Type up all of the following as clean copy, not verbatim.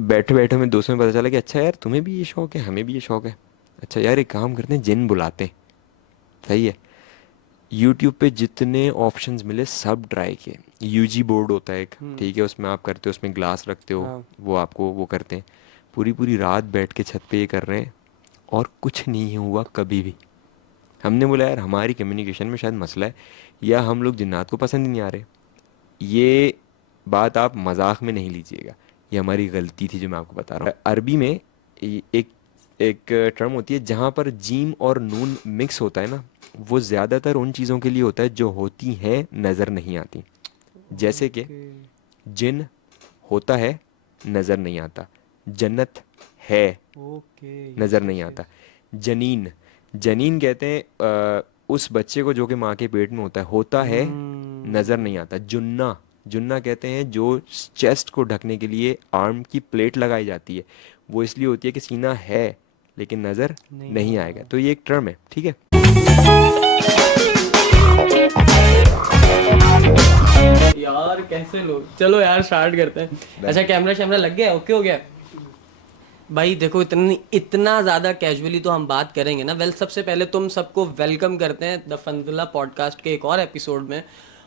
बैठे बैठे में दोस्तों में पता चला कि अच्छा यार तुम्हें भी ये शौक है, हमें भी ये शौक है। अच्छा यार एक काम करते हैं, जिन बुलाते हैं। सही है। यूट्यूब पे जितने ऑप्शंस मिले सब ट्राई किए। यूजी बोर्ड होता है एक, हम्म। ठीक है, उसमें आप करते हो, उसमें ग्लास रखते हो, हाँ। वो आपको वो करते हैं। पूरी पूरी रात बैठ के छत पे ये कर रहे हैं और कुछ नहीं हुआ कभी भी। हमने बोला यार हमारी कम्युनिकेशन में शायद मसला है, या हम लोग जिन्नात को पसंद ही नहीं आ रहे। ये बात आप मजाक में नहीं लीजिएगा, ये हमारी गलती थी जो मैं आपको बता रहा हूँ। अरबी में एक एक टर्म होती है जहाँ पर जीम और नून मिक्स होता है ना, वो ज़्यादातर उन चीज़ों के लिए होता है जो होती हैं नज़र नहीं आती। जैसे कि ओके। जिन होता है, नज़र नहीं आता। जन्नत है, ओके। नज़र यस नहीं यस आता। यस। जनीन, जनीन कहते हैं उस बच्चे को जो कि माँ के पेट में होता है, नज़र नहीं हम्म। आता। जुन्ना, जुन्ना कहते हैं जो चेस्ट को ढकने के लिए आर्म की प्लेट लगाई जाती है, वो इसलिए होती है कि सीना है लेकिन नज़र नहीं नहीं आ आएगा। रहा। तो ये एक टर्म है, ठीक है। यार कैसे लोग, चलो यार स्टार्ट करते हैं। डन। अच्छा कैमरा शैमरा लग गया, ओके हो गया। भाई देखो इतनी इतना ज़्यादा कैजुअली तो हम बात करेंगे ना। वेल सबसे पहले तुम सबको वेलकम करते हैं द फंजुला पॉडकास्ट के एक और एपिसोड में।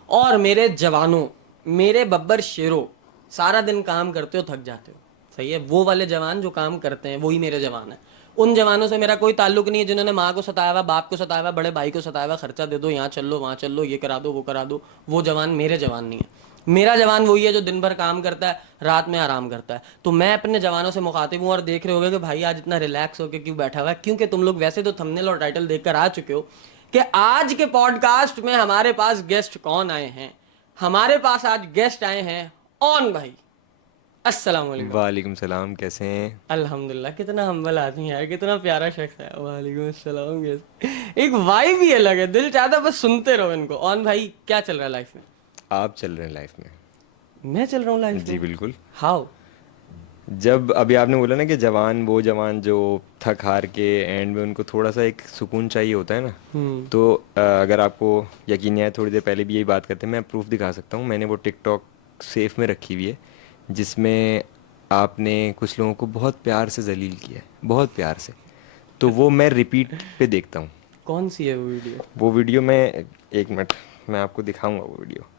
और मेरे जवानों, मेरे बब्बर शेरों, सारा दिन काम करते हो थक जाते हो, सही है, वो वाले जवान जो काम करते हैं वही मेरे जवान हैं। उन जवानों से मेरा कोई ताल्लुक नहीं है जिन्होंने माँ को सताया हुआ, बाप को सताया हुआ, बड़े भाई को सताया हुआ, खर्चा दे दो, यहाँ चल लो वहाँ चल लो, ये करा दो वो करा दो। वो जवान मेरे जवान नहीं है। मेरा जवान वही है जो दिन भर काम करता है, रात में आराम करता है। तो मैं अपने जवानों से मुखातिब हूँ और देख रहे होगे कि भाई आज इतना रिलैक्स होकर क्यों बैठा हुआ है, क्योंकि तुम लोग वैसे तो थंबनेल और टाइटल देखकर आ चुके हो कि आज के पॉडकास्ट में हमारे पास गेस्ट कौन आए हैं। हमारे पास आज गेस्ट आए हैं ऑन भाई। अस्सलाम वालेकुम। वालेकुम सलाम, कैसे हैं? अल्हम्दुलिल्लाह, कितना हम्बल आदमी है, कितना प्यारा शख्स है। वालेकुम अस्सलाम। एक वाइब ही अलग है, दिल चाहता है बस सुनते रहो इनको। ऑन भाई क्या चल रहा है लाइफ में? आप चल रहे हैं लाइफ में? मैं चल रहा हूँ लाइफ जी में? बिल्कुल। हाउ? जब अभी आपने बोला ना कि जवान, वो जवान जो थक हार के एंड में उनको थोड़ा सा एक सुकून चाहिए होता है ना, हम्म। तो अगर आपको यकीन नहीं आया, थोड़ी देर पहले भी यही बात करते हैं, मैं प्रूफ दिखा सकता हूँ। मैंने वो टिकटॉक सेफ में रखी हुई है जिसमें आपने कुछ लोगों को बहुत प्यार से जलील किया है, बहुत प्यार से। तो वो मैं रिपीट पे देखता हूँ। कौन सी है वो वीडियो? वो वीडियो मैं, एक मिनट, मैं आपको दिखाऊंगा वो वीडियो।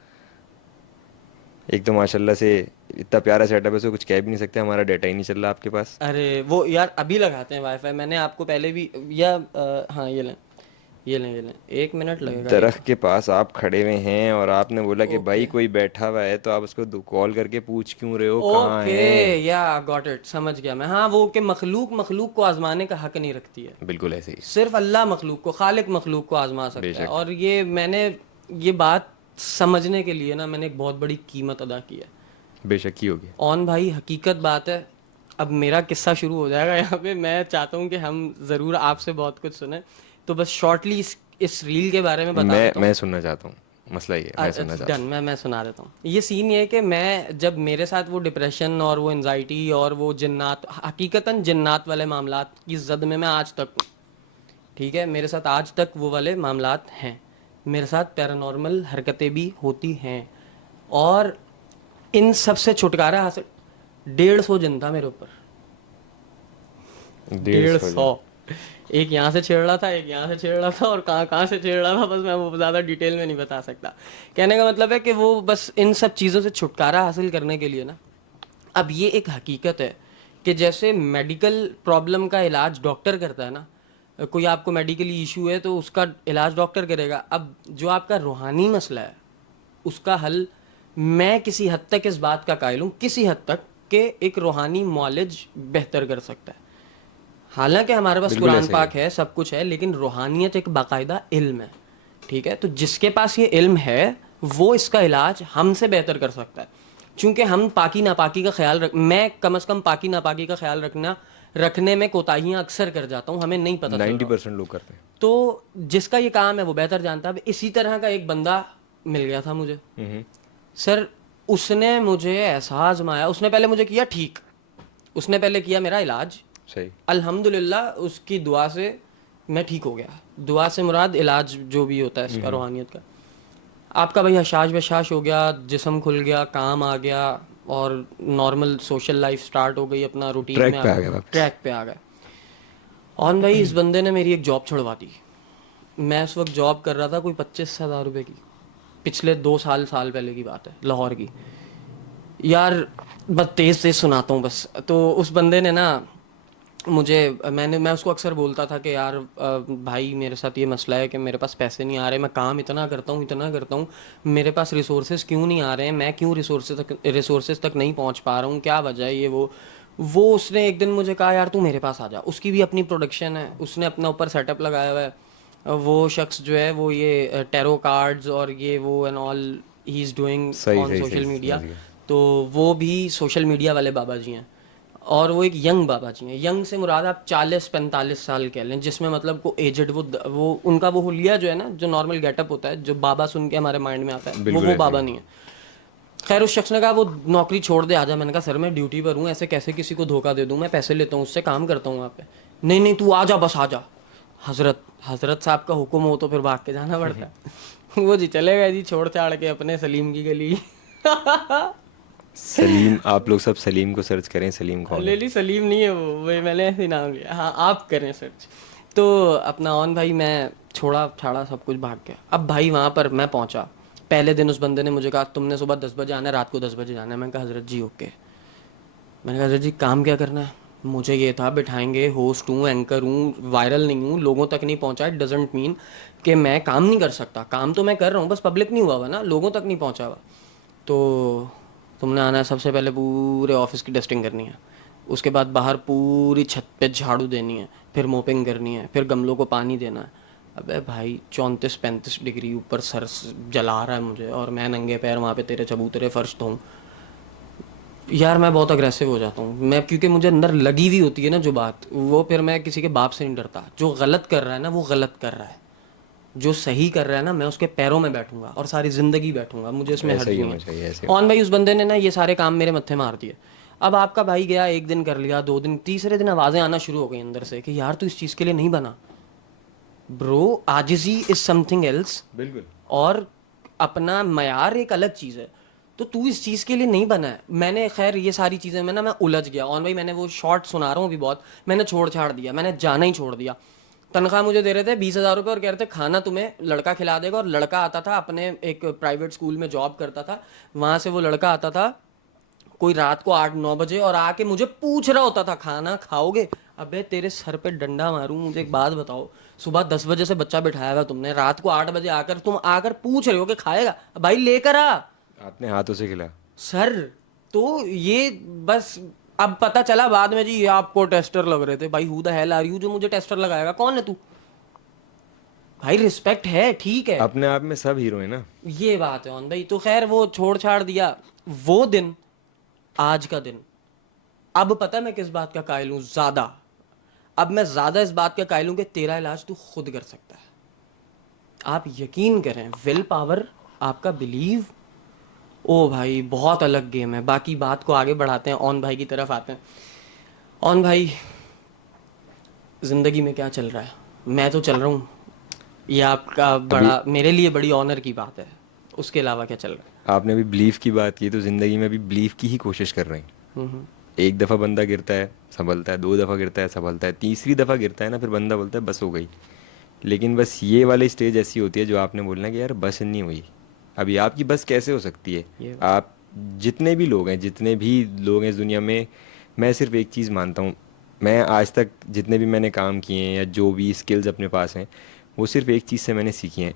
एक तो माशाल्लाह से इतना प्यारा सेटअप है, सो कुछ कह भी नहीं सकते, हमारा डाटा ही नहीं चल रहा आपके पास। अरे वो यार अभी लगाते हैं वाईफाई, मैंने आपको पहले भी, या हाँ ये लें, ये लें, ये लें, 1 मिनट लगेगा एक। दरख्त के पास आप खड़े हुए हैं और आपने बोला कि ओके। भाई कोई बैठा हुआ है, तो आप उसको कॉल करके पूछ क्यों रहे हो कहाँ ओके। है। या गॉट इट, समझ गया मैं। हाँ वो कि मखलूक मखलूक को आजमाने का हक नहीं रखती है। बिल्कुल ऐसे ही। सिर्फ अल्लाह मखलूक को, खालिक मखलूक को आजमा सकता है। बेशक। और ये मैंने, ये बात समझने के लिए ना मैंने एक बहुत बड़ी कीमत अदा की है। बेशक ही होगी। ऑन भाई हकीकत बात है, अब मेरा किस्सा शुरू हो जाएगा यहाँ पे। मैं चाहता हूँ कि हम ज़रूर आपसे बहुत कुछ सुने, तो बस शॉर्टली इस रील के बारे में बता देता मैं हूँ। सुनना चाहता हूँ, मसला ये है, मैं सुनना डन, चाहता हूँ। मैं सुना देता हूँ। ये सीन ये है कि मैं जब मेरे साथ वो डिप्रेशन और वो एनजाइटी और वो जिन्नात, हकीकतन जिन्नात वाले मामलात की जद में मैं आज तक हूँ, ठीक है, मेरे साथ आज तक वो वाले मामलात हैं। मेरे साथ पैरानॉर्मल हरकतें भी होती हैं और इन सब से छुटकारा हासिल, 150 जन था मेरे ऊपर। 150 150। जन? एक यहाँ से छेड़ रहा था, एक यहाँ से छेड़ रहा था, और कहाँ कहाँ से छेड़ रहा था बस मैं वो ज़्यादा डिटेल में नहीं बता सकता। कहने का मतलब है कि वो बस इन सब चीज़ों से छुटकारा हासिल करने के लिए ना, अब ये एक हकीकत है कि जैसे मेडिकल प्रॉब्लम का इलाज डॉक्टर करता है ना, कोई आपको मेडिकली इशू है तो उसका इलाज डॉक्टर करेगा। अब जो आपका रूहानी मसला है उसका हल, मैं किसी हद तक इस बात का कायल हूँ, किसी हद तक, कि एक रूहानी मौलिज बेहतर कर सकता है। हालांकि हमारे पास बिल्कुल कुरान ऐसे ही पाक है। है, सब कुछ है, लेकिन रूहानियत एक बाकायदा इल्म है, ठीक है। तो जिसके पास ये इल्म है वो इसका इलाज हमसे बेहतर कर सकता है। चूंकि हम पाकी नापाकी का ख्याल रख, मैं कम से कम पाकी नापाकी का ख्याल रखने में कोताहियां अक्सर कर जाता हूँ, हमें नहीं पता चल रहा होता। 90% लोग करते हैं। तो जिसका ये काम है वो बेहतर जानता है। अब इसी तरह का एक बंदा मिल गया था मुझे हम्म। सर। उसने मुझे ऐसा आजमाया, उसने पहले मुझे किया ठीक, उसने पहले किया मेरा इलाज। सही। अल्हम्दुलिल्लाह उसकी दुआ से मैं ठीक हो गया। दुआ से मुराद इलाज जो भी होता है इसका हम्म। रूहानियत का। आपका भाई हशाश बशाश हो गया, जिस्म खुल गया, काम आ गया, और नॉर्मल सोशल लाइफ स्टार्ट हो गई, अपना रूटीन ट्रैक में आ पे आ गए, गया वापस। ट्रैक पे आ गए। और भाई इस बंदे ने मेरी एक जॉब छुड़वा दी। मैं उस वक्त जॉब कर रहा था कोई 25,000 रुपये की, पिछले 2 साल पहले की बात है, लाहौर की। यार बस तेज तेज सुनाता हूँ बस। तो उस बंदे ने ना मुझे, मैं उसको अक्सर बोलता था कि यार भाई मेरे साथ ये मसला है कि मेरे पास पैसे नहीं आ रहे, मैं काम इतना करता हूँ, मेरे पास रिसोर्सेज क्यों नहीं आ रहे हैं, मैं क्यों रिसोर्सेज तक नहीं पहुँच पा रहा हूँ, क्या वजह है ये वो उसने एक दिन मुझे कहा यार तू मेरे पास आ जा। उसकी भी अपनी प्रोडक्शन है, उसने अपना ऊपर सेटअप लगाया हुआ है। वो शख्स जो है वो ये टैरो कार्ड्स और ये वो and all he is doing सही ऑन सही सही, सोशल समझ मीडिया। गया। तो वो भी सोशल मीडिया वाले बाबा जी हैं। और वो एक यंग बाबा जी हैं। यंग से मुराद आप 40-45 साल कह लें, जिसमें मतलब को एजड वो उनका वो हुलिया जो है ना, जो नॉर्मल गेटअप होता है, जो बाबा सुन के हमारे माइंड में आता है, बिल्कुल वो ऐसे ही। बाबा नहीं है। खैर उस शख्स ने कहा वो नौकरी छोड़ दे आजा। मैंने कहा सर मैं ड्यूटी पर हूँ, ऐसे कैसे किसी को धोखा दे दूँ, मैं पैसे लेता हूँ उससे, काम करता हूँ वहाँ पे। नहीं नहीं तू आ जा, बस आ जा। हजरत हजरत साहब का हुक्म हो तो फिर भाग के जाना पड़ता है। वो जी चले गए जी, छोड़ छाड़ के अपने सलीम की गली। सलीम, आप लोग सब सलीम को सर्च करें, सलीम कौन है। लेली सलीम नहीं है वो मैंने ऐसे ही नाम लिया। हाँ आप करें सर्च। तो अपना ऑन भाई मैं छोड़ा छाड़ा सब कुछ, भाग गया। अब भाई वहाँ पर मैं पहुँचा, पहले दिन उस बंदे ने मुझे कहा तुमने सुबह 10 बजे आना है, रात को 10 बजे जाना है। मैंने कहा हजरत जी ओके। मैंने कहा हजरत जी काम क्या करना है। मुझे ये था बिठाएंगे, होस्ट हूँ, एंकर हूँ, वायरल नहीं हूँ, लोगों तक नहीं पहुँचा, इट डजेंट मीन कि मैं काम नहीं कर सकता। काम तो मैं कर रहा हूँ, बस पब्लिक नहीं हुआ हुआ ना, लोगों तक नहीं पहुँचा हुआ। तो तुमने आना है, सबसे पहले पूरे ऑफिस की डस्टिंग करनी है, उसके बाद बाहर पूरी छत पे झाड़ू देनी है, फिर मोपिंग करनी है, फिर गमलों को पानी देना है। अबे भाई 34-35 डिग्री ऊपर सर जला रहा है मुझे, और मैं नंगे पैर वहाँ पे तेरे चबूतरे फर्श धोऊं। यार मैं बहुत अग्रेसिव हो जाता हूँ मैं, क्योंकि मुझे अंदर लगी हुई होती है ना जो बात, वो फिर मैं किसी के बाप से नहीं डरता। जो गलत कर रहा है ना वो गलत कर रहा है, जो सही कर रहा है ना मैं उसके पैरों में बैठूंगा और सारी जिंदगी बैठूंगा, मुझे इसमें ऐसा हर्ज ही नहीं है। होना चाहिए, ऐसे। ऑन भाई उस बंदे ने ना ये सारे काम मेरे मत्थे मार दिए। अब आपका भाई गया, एक दिन कर लिया, 2 दिन, तीसरे दिन आवाज़ें आना शुरू हो गई अंदर से कि यार तू इस चीज़ के लिए नहीं बना। ब्रो आजिज़ी इज़ समथिंग एल्स, बिल्कुल। और अपना मयार एक अलग चीज़ है। तो तू इस चीज़ के लिए नहीं बना है। मैंने खैर ये सारी चीज़ें में ना मैं उलझ गया। ऑन भाई मैंने वो शॉर्ट सुना रहा हूँ अभी बहुत, मैंने छोड़ छाड़ दिया, मैंने जाना ही छोड़ दिया। तनख्वाह मुझे दे रहे थे 20,000 रुपये और कह रहे थे खाना तुम्हें लड़का खिला देगा। और लड़का आता था, अपने एक प्राइवेट स्कूल में जॉब करता था, वहाँ से वो लड़का आता था कोई रात को 8-9 बजे और आके मुझे पूछ रहा होता था खाना खाओगे। अबे तेरे सर पे डंडा मारूं, मुझे एक बात बताओ, सुबह 10 बजे से बच्चा बिठाया हुआ तुमने, रात को 8 बजे आकर तुम आकर पूछ रहे हो कि खाएगा। भाई लेकर आ आपने हाथों से खिला। सर। तो ये बस, अब पता चला बाद में जी ये आपको टेस्टर लग रहे थे। भाई who the hell are you जो मुझे टेस्टर लगाएगा, कौन है तू। भाई रिस्पेक्ट है ठीक है, अपने आप में सब हीरो है ना। ये बात है ऑन भाई। तो खैर वो छोड़ छाड़ दिया वो दिन, आज का दिन। अब पता है मैं किस बात का कायल हूं ज्यादा, अब मैं ज्यादा इस बात का कायल हूं कि तेरा इलाज तू खुद कर सकता है। आप यकीन करें, विल पावर, आपका बिलीव, ओ भाई बहुत अलग गेम है। बाकी बात को आगे बढ़ाते हैं, ऑन भाई की तरफ आते हैं। ऑन भाई जिंदगी में क्या चल रहा है, मैं तो चल रहा हूँ, ये आपका अभी बड़ा मेरे लिए बड़ी ऑनर की बात है। उसके अलावा क्या चल रहा आपने अभी बिलीफ की बात की, तो ज़िंदगी में अभी बिलीफ की ही कोशिश कर रहे हैं। है। एक दफ़ा बंदा गिरता है, संभलता है, दो दफ़ा गिरता है, संभलता है, तीसरी दफ़ा गिरता है ना, फिर बंदा बोलता है बस हो गई। लेकिन बस ये वाली स्टेज ऐसी होती है जो आपने बोलना कि यार बस नहीं हुई। अभी आपकी बस कैसे हो सकती है। ये आप जितने भी लोग हैं, जितने भी लोग हैं इस दुनिया में, मैं सिर्फ एक चीज़ मानता हूँ। मैं आज तक जितने भी मैंने काम किए हैं या जो भी स्किल्स अपने पास हैं, वो सिर्फ एक चीज़ से मैंने सीखी हैं।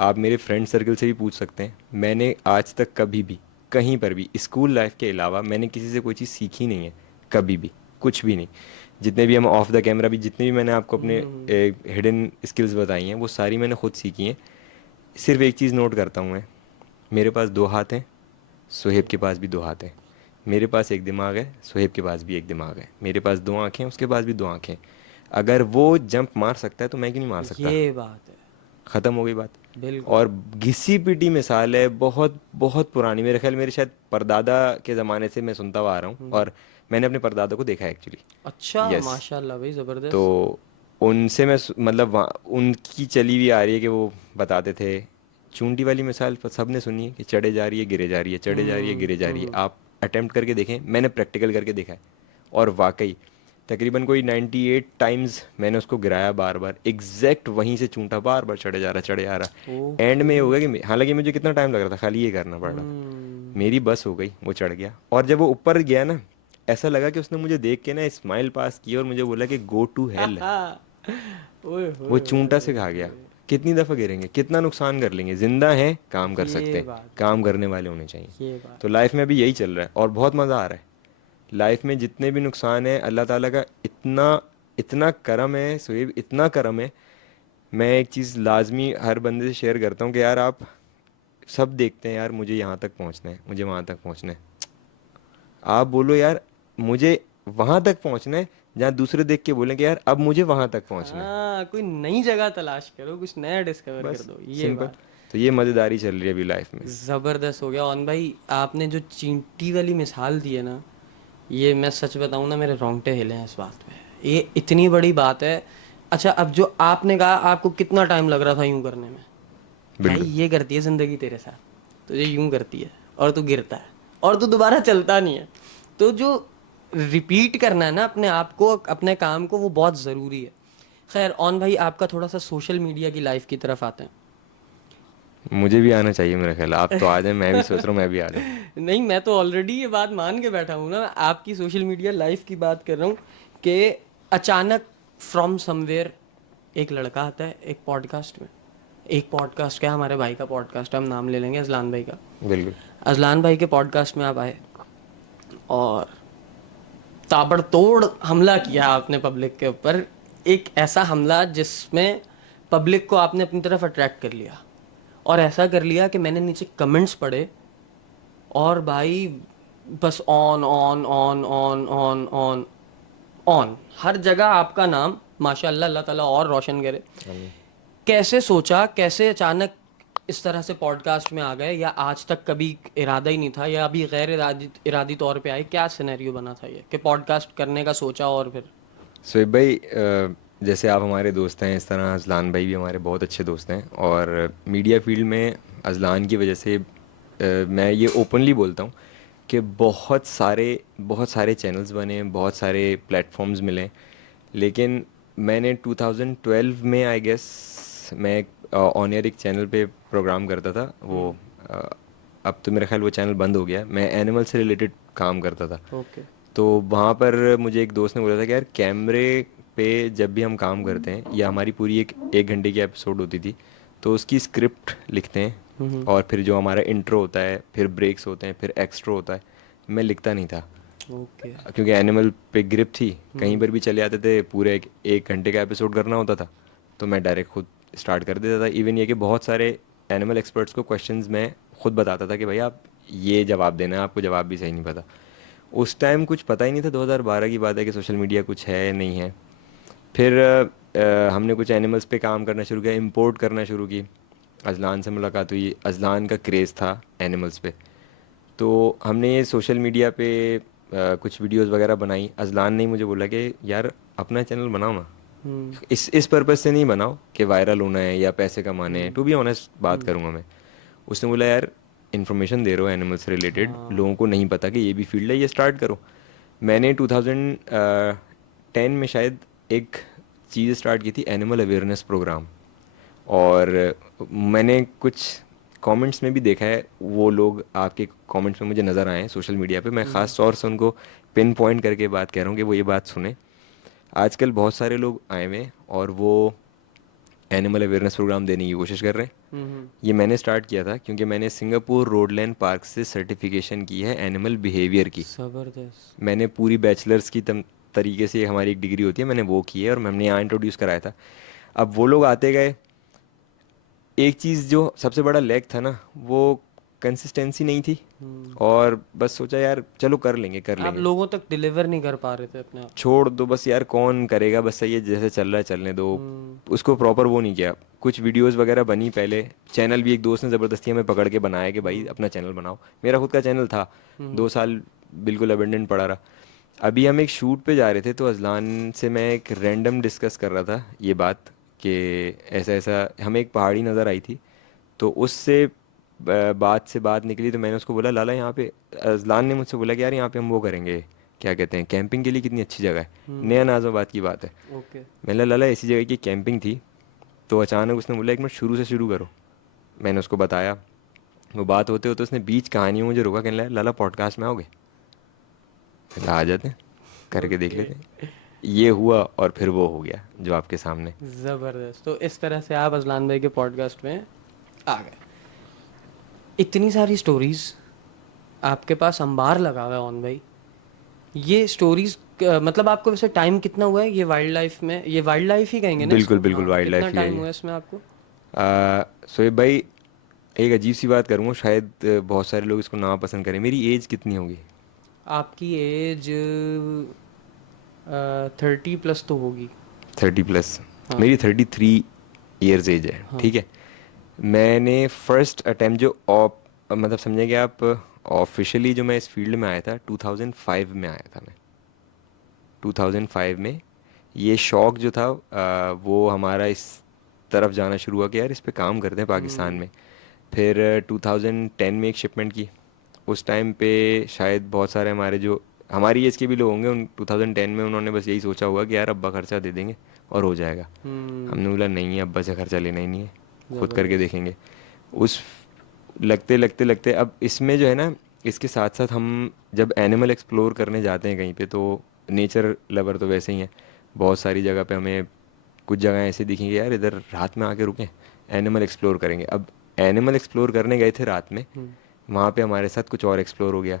आप मेरे फ्रेंड सर्कल से भी पूछ सकते हैं, मैंने आज तक कभी भी कहीं पर भी स्कूल लाइफ के अलावा मैंने किसी से कोई चीज़ सीखी नहीं है, कभी भी, कुछ भी नहीं। जितने भी हम ऑफ द कैमरा भी, जितने भी मैंने आपको अपने हिडन स्किल्स बताई हैं, वो सारी मैंने खुद सीखी हैं। सिर्फ एक चीज़ नोट करता हूँ मैं, मेरे पास दो हाथ हैं, सोहेब के पास भी दो हाथ हैं। मेरे पास एक दिमाग है, सोहेब के पास भी एक दिमाग है। मेरे पास दो आँखें हैं, उसके पास भी दो आँखें हैं। अगर वो जंप मार सकता है तो मैं क्यों नहीं मार सकता। ये बात है, ख़त्म हो गई बात। बिल्कुल। और घिसी पिटी मिसाल है, बहुत बहुत पुरानी, मेरे ख्याल मेरे शायद परदादा के ज़माने से मैं सुनता हुआ आ रहा हूँ, और मैंने अपने परदादा को देखा है एक्चुअली। अच्छा यस। माशाल्लाह भाई तो ज़बरदस्त। उनसे मैं मतलब उनकी चली हुई आ रही है कि वो बताते थे, चूंटी वाली मिसाल सब ने सुनी है कि चढ़े जा रही है गिरे जा रही है, चढ़े जा रही है गिरे जा रही है। आप अटेम्प्ट करके देखें, मैंने प्रैक्टिकल करके देखा है। और वाकई तकरीबन कोई 98 टाइम्स मैंने उसको गिराया बार बार, एग्जैक्ट वहीं से चूंटा बार बार चढ़े जा रहा चढ़े जा रहा। एंड में ये ओके। हो गया कि हालांकि मुझे कितना टाइम लग रहा था, खाली ये करना पड़ रहा था, हम्म। मेरी बस हो गई, वो चढ़ गया। और जब वो ऊपर गया ना, ऐसा लगा कि उसने मुझे देख के ना स्माइल पास की और मुझे बोला कि गो टू हेल। ओए वो होए होए चूंटा से होए खा गया। होए। कितनी दफ़ा गिरेंगे, कितना नुकसान कर लेंगे, जिंदा हैं, काम कर सकते ये हैं, बात है। काम करने वाले होने चाहिए। ये बात तो लाइफ में अभी यही चल रहा है और बहुत मज़ा आ रहा है। लाइफ में जितने भी नुकसान है, अल्लाह ताला का इतना इतना करम है सुहेब, इतना करम है। मैं एक चीज़ लाजमी हर बंदे से शेयर करता हूँ कि यार आप सब देखते हैं यार, मुझे यहाँ तक पहुँचना है, मुझे वहाँ तक पहुँचना है। आप बोलो यार मुझे वहाँ तक पहुँचना है जहाँ दूसरे देख के बोलें कि यार अब मुझे वहाँ तक पहुँचना है। हाँ, कोई नई जगह तलाश करो, कुछ नया डिस्कवर कर बस दो, ये सिंपल। बात। तो ये मज़ेदारी चल रही है अभी लाइफ में। ज़बरदस्त हो गया ऑन भाई। आपने जो चींटी वाली मिसाल दी है ना, ये मैं सच बताऊँ ना, मेरे रोंगटे हिले हैं इस बात पे। ये इतनी बड़ी बात है। अच्छा, अब जो आपने कहा आपको कितना टाइम लग रहा था यूं करने में, भाई बिल्कुल। ये करती है ज़िंदगी तेरे साथ, तुझे यूं करती है और तू गिरता है और तू दोबारा चलता नहीं है। तो जो रिपीट करना है ना अपने आप को, अपने काम को, वो बहुत ज़रूरी है। खैर ऑन भाई, आपका थोड़ा सा सोशल मीडिया की लाइफ की तरफ आते हैं। मुझे भी आना चाहिए मेरा ख्याल है। आप तो आ जाए, मैं भी सोच रहा हूँ मैं भी आ जाऊँ। नहीं, मैं तो ऑलरेडी ये बात मान के बैठा हूँ ना, आपकी सोशल मीडिया लाइफ की बात कर रहा हूँ कि अचानक फ्रॉम समवेयर एक लड़का आता है एक पॉडकास्ट में। एक पॉडकास्ट क्या, हमारे भाई का पॉडकास्ट, हम नाम ले लेंगे अजलान भाई का। बिल्कुल। अजलान भाई के पॉडकास्ट में आप आए और ताबड़तोड़ हमला किया आपने पब्लिक के ऊपर। एक ऐसा हमला जिसमें पब्लिक को आपने अपनी तरफ अट्रैक्ट कर लिया, और ऐसा कर लिया कि मैंने नीचे कमेंट्स पढ़े और भाई बस on on on on on on on, हर जगह आपका नाम, माशाल्लाह, अल्लाह ताला और रोशन करे। आमीन। कैसे सोचा, कैसे अचानक इस तरह से पॉडकास्ट में आ गए, या आज तक कभी इरादा ही नहीं था, या अभी गैर इरादी तौर पे आए? क्या सिनेरियो बना था ये कि पॉडकास्ट करने का सोचा और फिर? सोएब भाई, जैसे आप हमारे दोस्त हैं, इस तरह अजलान भाई भी हमारे बहुत अच्छे दोस्त हैं। और मीडिया फील्ड में अजलान की वजह से मैं ये ओपनली बोलता हूँ कि बहुत सारे चैनल्स बने, बहुत सारे प्लेटफॉर्म्स मिले। लेकिन मैंने 2012 में आई गेस, मैं ऑन एयर एक चैनल पे प्रोग्राम करता था। वो अ, अब तो मेरा ख्याल वो चैनल बंद हो गया। मैं एनिमल से रिलेटेड काम करता था। ओके। तो वहाँ पर मुझे एक दोस्त ने बोला था कि यार कैमरे पे जब भी हम काम करते हैं, या हमारी पूरी एक एक घंटे की एपिसोड होती थी, तो उसकी स्क्रिप्ट लिखते हैं, हम्म। और फिर जो हमारा इंट्रो होता है, फिर ब्रेक्स होते हैं, फिर एक्स्ट्रा होता है। मैं लिखता नहीं था ओके। क्योंकि एनिमल पे ग्रिप थी, कहीं पर भी चले जाते थे, पूरे एक घंटे का एपिसोड करना होता था, तो मैं डायरेक्ट खुद स्टार्ट कर देता था। इवन ये कि बहुत सारे एनिमल एक्सपर्ट्स को क्वेश्चंस मैं खुद बताता था कि भाई आप ये जवाब देना है, आपको जवाब भी सही नहीं पता। उस टाइम कुछ पता ही नहीं था, 2012 की बात है, कि सोशल मीडिया कुछ है नहीं है। फिर हमने कुछ एनिमल्स पे काम करना शुरू किया, इंपोर्ट करना शुरू की। अजलान से मुलाकात हुई, अजलान का क्रेज़ था एनिमल्स पे। तो हमने ये सोशल मीडिया पे कुछ वीडियोस वगैरह बनाई। अजलान ने ही मुझे बोला कि यार अपना चैनल बनाओ ना, हम्म। इस पर्पज़ से नहीं बनाओ कि वायरल होना है या पैसे कमाने हैं। हम्म। टू बी ऑनेस्ट बात हम्म। करूँगा मैं, उसने बोला यार इन्फॉर्मेशन दे रहे हो एनिमल से रिलेटेड, हाँ। लोगों को नहीं पता कि ये भी फील्ड है, ये स्टार्ट करो। मैंने 2010 में शायद एक चीज़ स्टार्ट की थी, एनिमल अवेयरनेस प्रोग्राम। और मैंने कुछ कमेंट्स में भी देखा है, वो लोग आपके कमेंट्स में मुझे नज़र आए हैं सोशल मीडिया पे। मैं हम्म। ख़ास तौर से उनको पिन पॉइंट करके बात कह रहा हूँ कि वो ये बात सुने। आजकल बहुत सारे लोग आए हुए हैं और वो एनिमल अवेयरनेस प्रोग्राम देने की कोशिश कर रहे हैं। हम्म। ये मैंने स्टार्ट किया था क्योंकि मैंने सिंगापुर रोडलैंड पार्क से सर्टिफिकेशन की है एनिमल बिहेवियर की। जबरदस्त। मैंने पूरी बैचलर्स की तरीके से, हमारी एक डिग्री होती है, मैंने वो की है, और हमने यहाँ इंट्रोड्यूस कराया था। अब वो लोग आते गए, एक चीज़ जो सबसे बड़ा लैग था ना, वो कंसिस्टेंसी नहीं थी। हम्म। और बस सोचा यार चलो कर लेंगे कर आप लेंगे, लोगों तक डिलीवर नहीं कर पा रहे थे अपने आप। छोड़ दो बस यार, कौन करेगा, बस सही है जैसे चल रहा है चलने दो। हम्म। उसको प्रॉपर वो नहीं किया। कुछ वीडियोस वगैरह बनी पहले, चैनल भी एक दोस्त ने ज़बरदस्ती हमें पकड़ के बनाया कि भाई हम्म। अपना चैनल बनाओ। मेरा खुद का चैनल था, हम्म। 2 साल बिल्कुल अबेंडेंट पड़ा रहा। अभी हम एक शूट पे जा रहे थे, तो अजलान से मैं एक रैंडम डिस्कस कर रहा था ये बात कि ऐसा ऐसा हमें एक पहाड़ी नज़र आई थी। तो उससे बात से बात निकली तो मैंने उसको बोला लाला यहाँ पे, अजलान ने मुझसे बोला कि यार यहाँ पे हम वो करेंगे, क्या कहते हैं, कैंपिंग के लिए कितनी अच्छी जगह है। नया नाज़ोबाद की बात है। ओके। मैंने बोला लाला ऐसी जगह की कैंपिंग थी। तो अचानक उसने बोला एक मिनट शुरू से शुरू करो। मैंने उसको बताया। वो बात होते होते उसने बीच कहानी में मुझे रोका, कहने लगा लाला पॉडकास्ट में आओगे। मैंने कहा, आ जाते हैं, करके देख ओके। लेते हैं। ये हुआ और फिर वो हो गया जो आपके सामने। ज़बरदस्त। तो इस तरह से आप अजलान भाई के पॉडकास्ट में आ गए। इतनी सारी स्टोरीज आपके पास अंबार लगा हुआ है ऑन भाई। ये स्टोरीज मतलब आपको वैसे टाइम कितना हुआ है ये वाइल्ड लाइफ में? ये वाइल्ड लाइफ ही कहेंगे ना बिल्कुल इसको? बिल्कुल, हाँ, वाइल्ड कितना लाइफ ही है टाइम ये। हुआ है इसमें आपको? शोएब भाई, एक अजीब सी बात करूँगा, शायद बहुत सारे लोग इसको ना पसंद करें, मेरी एज कितनी होगी? आपकी एज 30 प्लस तो होगी। 30+। हाँ। मेरी 33 ईयर्स एज है, हाँ। ठीक है। मैंने फर्स्ट अटैम्प्ट जो ऑप मतलब समझेंगे आप, ऑफिशियली जो मैं इस फील्ड में आया था 2005 में आया था मैं। 2005 में ये शौक जो था वो हमारा इस तरफ जाना शुरू हुआ कि यार इस पे काम करते हैं पाकिस्तान में। फिर 2010 में एक शिपमेंट की। उस टाइम पे शायद बहुत सारे हमारे जो हमारी एज के भी लोग होंगे, उन 2010 में उन्होंने बस यही सोचा होगा कि यार अब्बा खर्चा दे देंगे और हो जाएगा। हमने बोला नहीं है, अब्बा से खर्चा लेना ही नहीं है, खुद करके ज़बरदस्त। देखेंगे। उस लगते लगते लगते अब इसमें जो है ना, इसके साथ साथ हम जब एनिमल एक्सप्लोर करने जाते हैं कहीं पे, तो नेचर लवर तो वैसे ही हैं। बहुत सारी जगह पे हमें कुछ जगह ऐसे दिखेंगे यार इधर रात में आके रुकें, एनिमल एक्सप्लोर करेंगे। अब एनिमल एक्सप्लोर करने गए थे रात में, वहाँ पे हमारे साथ कुछ और एक्सप्लोर हो गया।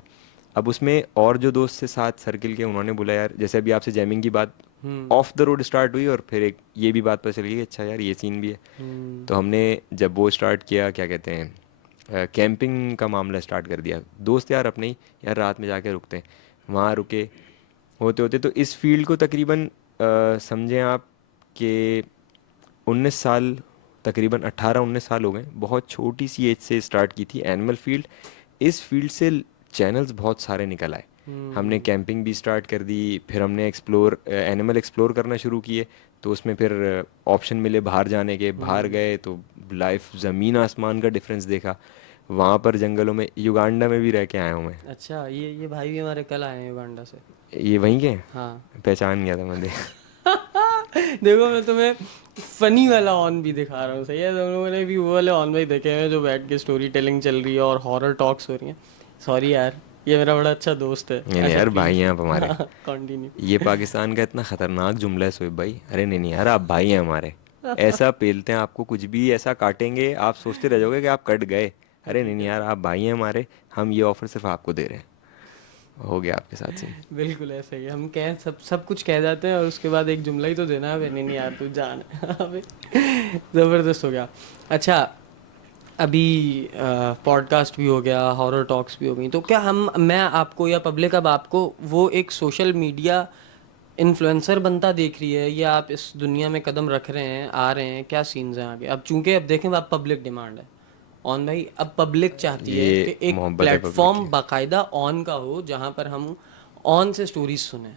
अब उसमें और जो दोस्त से साथ सर्किल के, उन्होंने बोला यार जैसे अभी आपसे जैमिंग की बात हम्म। ऑफ द रोड स्टार्ट हुई, और फिर एक ये भी बात पता चली कि अच्छा यार ये सीन भी है। हम्म। तो हमने जब वो स्टार्ट किया, क्या कहते हैं, कैंपिंग का मामला स्टार्ट कर दिया। दोस्त यार अपने ही यार रात में जाके रुकते हैं, वहाँ रुके। होते होते तो इस फील्ड को तकरीबन समझें आप कि 19 साल, तकरीबन 18-19 साल हो गए। बहुत छोटी सी एज से स्टार्ट की थी एनिमल फील्ड। इस फील्ड से चैनल्स बहुत सारे निकल आए। हमने हम्म। कैंपिंग भी स्टार्ट कर दी, फिर हमने एक्सप्लोर एनिमल एक्सप्लोर करना शुरू किए। तो उसमें फिर ऑप्शन मिले बाहर जाने के, बाहर हम्म। गए तो लाइफ ज़मीन आसमान का डिफरेंस देखा। वहाँ पर जंगलों में, युगांडा में भी रह के आया हूँ मैं। अच्छा, ये भाई भी हमारे कल आए हैं युगांडा से। ये वहीं के हैं? हाँ। पहचान गया था मैं देखो मैं तुम्हें फनी वाला ऑन भी दिखा रहा हूँ, सही है? तुम लोगों ने भी वो वाले ऑन भाई देखे हैं जो बैठ के स्टोरी टेलिंग चल रही है और हॉरर टॉक्स हो रही हैं। सॉरी यार, ये मेरा बड़ा अच्छा दोस्त है। नहीं नहीं अच्छा यार, भाई प्लीज हैं आप हमारे। कंटिन्यू। ये पाकिस्तान का इतना खतरनाक जुमला है सोएब भाई। अरे नहीं नहीं यार, आप भाई हैं हमारे। ऐसा पेलते हैं आपको, कुछ भी ऐसा काटेंगे आप सोचते रह जाओगे कि आप कट गए। अरे नहीं ठीक नहीं है। यार, आप भाई हैं हमारे। हम ये ऑफर सिर्फ आपको दे रहे हैं। हो गया आपके साथ सीन। बिल्कुल ऐसे ही हम कह सब सब कुछ कह जाते हैं और उसके बाद एक जुमला ही तो देना है। नहीं नहीं यार तू जान अबे ज़बरदस्त हो गया। अच्छा, अभी पॉडकास्ट भी हो गया, हॉरर टॉक्स भी हो गई, तो क्या हम मैं आपको या पब्लिक अब आपको वो एक सोशल मीडिया इन्फ्लुएंसर बनता देख रही है, या आप इस दुनिया में कदम रख रहे हैं, आ रहे हैं, क्या सीन्स हैं आगे? अब चूंकि अब देखें अब पब्लिक डिमांड है ऑन भाई, अब पब्लिक चाहती है ये कि एक मोहब्बत है पब्लिक प्लेटफॉर्म की। बाकायदा ऑन का हो जहां पर हम ऑन से स्टोरीज सुने।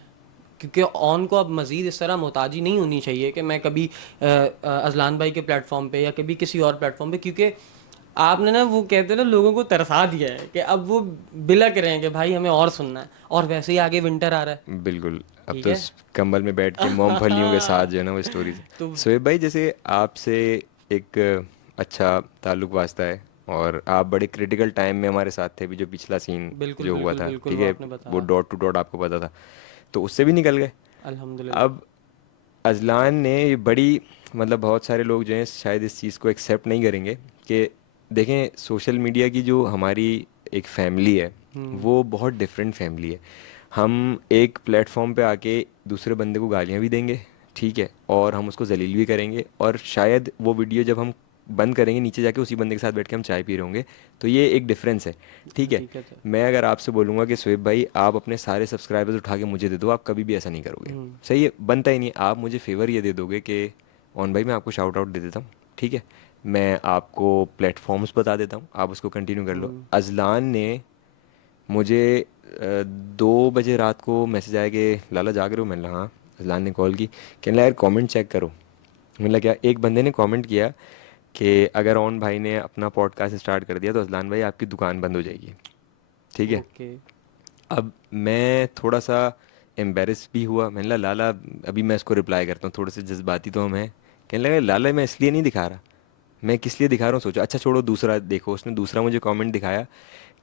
क्योंकि ऑन को अब मज़ीद इस तरह मोहताजी नहीं होनी चाहिए कि मैं कभी अजलान भाई के प्लेटफॉर्म पे या कभी किसी और प्लेटफॉर्म पे, क्योंकि आपने ना वो कहते हैं ना लोगों को तरसा दिया है कि अब वो बिलक रहे हैं कि भाई हमें और सुनना है, और वैसे ही आगे विंटर आ रहा है। बिल्कुल। अब ठीक तो है। इस कंबल में बैठ के मूंगफलियों के साथ जो है ना वो स्टोरीज। तो सोएब भाई, जैसे आपसे एक अच्छा ताल्लुक वास्ता है, और आप बड़े क्रिटिकल टाइम में हमारे साथ थे भी, जो पिछला सीन बिल्कुल जो हुआ बिल्कुल था, बिल्कुल, ठीक वो है, आपने वो बताया। डॉट टू डॉट आपको पता था, तो उससे भी निकल गए। अल्हम्दुलिल्लाह। अब अजलान ने ये बड़ी, मतलब बहुत सारे लोग जो हैं शायद इस चीज़ को एक्सेप्ट नहीं करेंगे कि देखें सोशल मीडिया की जो हमारी एक फैमिली है, हम्म। वो बहुत डिफरेंट फैमिली है। हम एक प्लेटफॉर्म पे आके दूसरे बंदे को गालियाँ भी देंगे, ठीक है, और हम उसको जलील भी करेंगे, और शायद वो वीडियो जब हम बंद करेंगे नीचे जाके उसी बंदे के साथ बैठ के हम चाय पी रहे होंगे। तो ये एक डिफरेंस है, ठीक है। हकीकत है। मैं अगर आपसे बोलूँगा कि सोएब भाई आप अपने सारे सब्सक्राइबर्स उठा के मुझे दे दो, आप कभी भी ऐसा नहीं करोगे। हम्म। सही है, बनता ही नहीं। आप मुझे फेवर ये दे दोगे कि ऑन भाई मैं आपको शाउट आउट दे देता हूँ, ठीक है, मैं आपको प्लेटफॉर्म्स बता देता हूँ, आप उसको कंटिन्यू कर लो। हम्म। अजलान ने मुझे 2 बजे रात को मैसेज आया कि लाला जाग रहे हो? मैंने कहा हाँ। अजलान ने कॉल की, कहने लगा यार कमेंट चेक करो। मैंने कहा क्या? एक बंदे ने कमेंट किया कि अगर ओन भाई ने अपना पॉडकास्ट स्टार्ट कर दिया तो अजलान भाई आपकी दुकान बंद हो जाएगी, ठीक है। ओके। अब मैं थोड़ा सा एम्बेरस भी हुआ, मैंने कहा लाला, अभी मैं इसको रिप्लाई करता हूँ, थोड़े से जज्बाती तो हम हैं। कहने लगा लाला मैं इसलिए नहीं दिखा रहा, मैं किस लिए दिखा रहा हूँ सोचो। अच्छा छोड़ो, दूसरा देखो, उसने दूसरा मुझे कमेंट दिखाया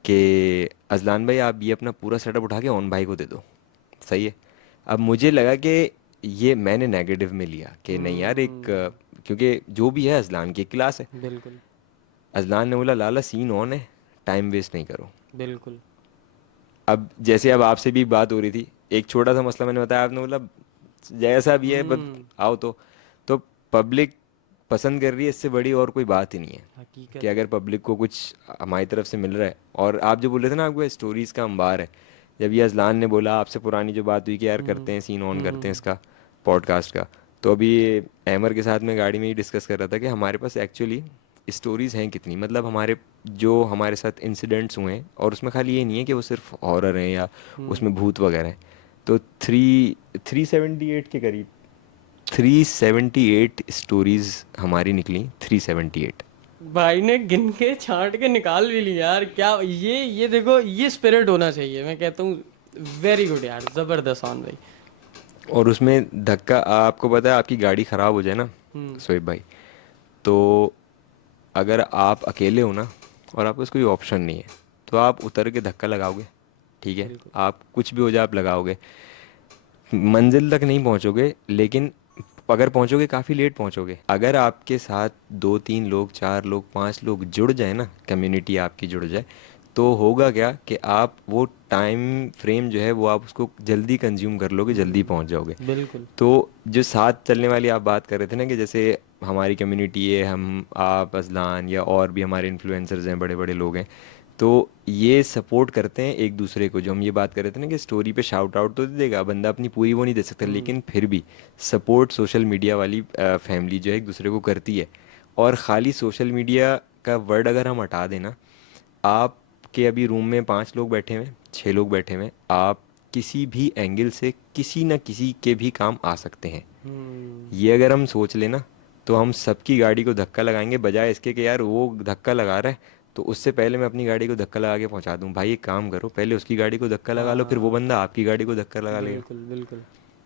कि अजलान भाई आप ये अपना पूरा सेटअप उठा के ओन भाई को दे दो, सही है। अब मुझे लगा कि ये मैंने नेगेटिव में लिया कि नहीं यार, एक क्योंकि जो भी है अजलान की क्लास है। बिल्कुल अजलान ने बोला लाला सीन ऑन है, टाइम वेस्ट नहीं करो। बिल्कुल। अब जैसे अब आपसे भी बात हो रही थी, एक छोटा सा मसला मैंने बताया, आपने बोला जैसा भी है बस हम्म। आओ तो पब्लिक पसंद कर रही है, इससे बड़ी और कोई बात ही नहीं है। कि हकीकत अगर है। पब्लिक को कुछ हमारी तरफ से मिल रहा है, और आप जो बोल रहे थे ना आपको स्टोरीज का अंबार है, जब ये अजलान ने बोला आपसे पुरानी जो बात हुई कि यार हम्म करते हैं सीन ऑन करते हैं हम्म इसका पॉडकास्ट का, तो अभी अहमर के साथ मैं गाड़ी में ही डिस्कस कर रहा था कि हमारे पास एक्चुअली स्टोरीज हैं कितनी, मतलब हमारे जो हमारे साथ इंसिडेंट्स हुए हैं, और उसमें खाली ये नहीं है कि वो सिर्फ हॉरर हैं या हम्म। उसमें भूत वगैरह हैं। तो 378 के करीब 378 स्टोरीज हमारी निकली, 378। भाई ने गिन के छांट के निकाल भी लिया यार, क्या ये देखो, ये स्पिरिट होना चाहिए, मैं कहता हूँ। वेरी गुड यार, जबरदस्त ऑन भाई। और उसमें धक्का, आपको पता है आपकी गाड़ी ख़राब हो जाए ना हम्म। शोएब भाई, तो अगर आप अकेले हो ना और आपके पास कोई ऑप्शन नहीं है, तो आप उतर के धक्का लगाओगे, ठीक है। बिल्कुल। आप कुछ भी हो जाए आप लगाओगे, मंजिल तक नहीं पहुंचोगे, लेकिन अगर पहुंचोगे काफ़ी लेट पहुंचोगे। अगर आपके साथ दो तीन लोग, चार लोग, पांच लोग जुड़ जाए ना, कम्युनिटी आपकी जुड़ जाए, तो होगा क्या कि आप वो टाइम फ्रेम जो है वो आप उसको जल्दी कंज्यूम कर लोगे, जल्दी पहुंच जाओगे। बिल्कुल। तो जो साथ चलने वाली आप बात कर रहे थे ना, कि जैसे हमारी कम्युनिटी है, हम आप अजलान या और भी हमारे इन्फ्लुएंसर्स हैं, बड़े बड़े लोग हैं, तो ये सपोर्ट करते हैं एक दूसरे को। जो हम ये बात कर रहे थे ना कि स्टोरी पे शाउट आउट तो दे देगा बंदा, अपनी पूरी वो नहीं दे सकता, हम्म। लेकिन फिर भी सपोर्ट सोशल मीडिया वाली फैमिली जो है एक दूसरे को करती है। और ख़ाली सोशल मीडिया का वर्ड अगर हम हटा देना, आपके अभी रूम में पांच लोग बैठे हुए हैं, छः लोग बैठे हुए हैं, आप किसी भी एंगल से किसी न किसी के भी काम आ सकते हैं। हम्म। ये अगर हम सोच लेना, तो हम सबकी गाड़ी को धक्का लगाएंगे, बजाय इसके कि यार वो धक्का लगा रहा है तो उससे पहले मैं अपनी गाड़ी को धक्का लगा के पहुंचा दूं। भाई एक काम करो, पहले उसकी गाड़ी को धक्का लगा लो, फिर वो हाँ। बंदा आपकी गाड़ी को धक्का लगा लेगा। बिल्कुल बिल्कुल।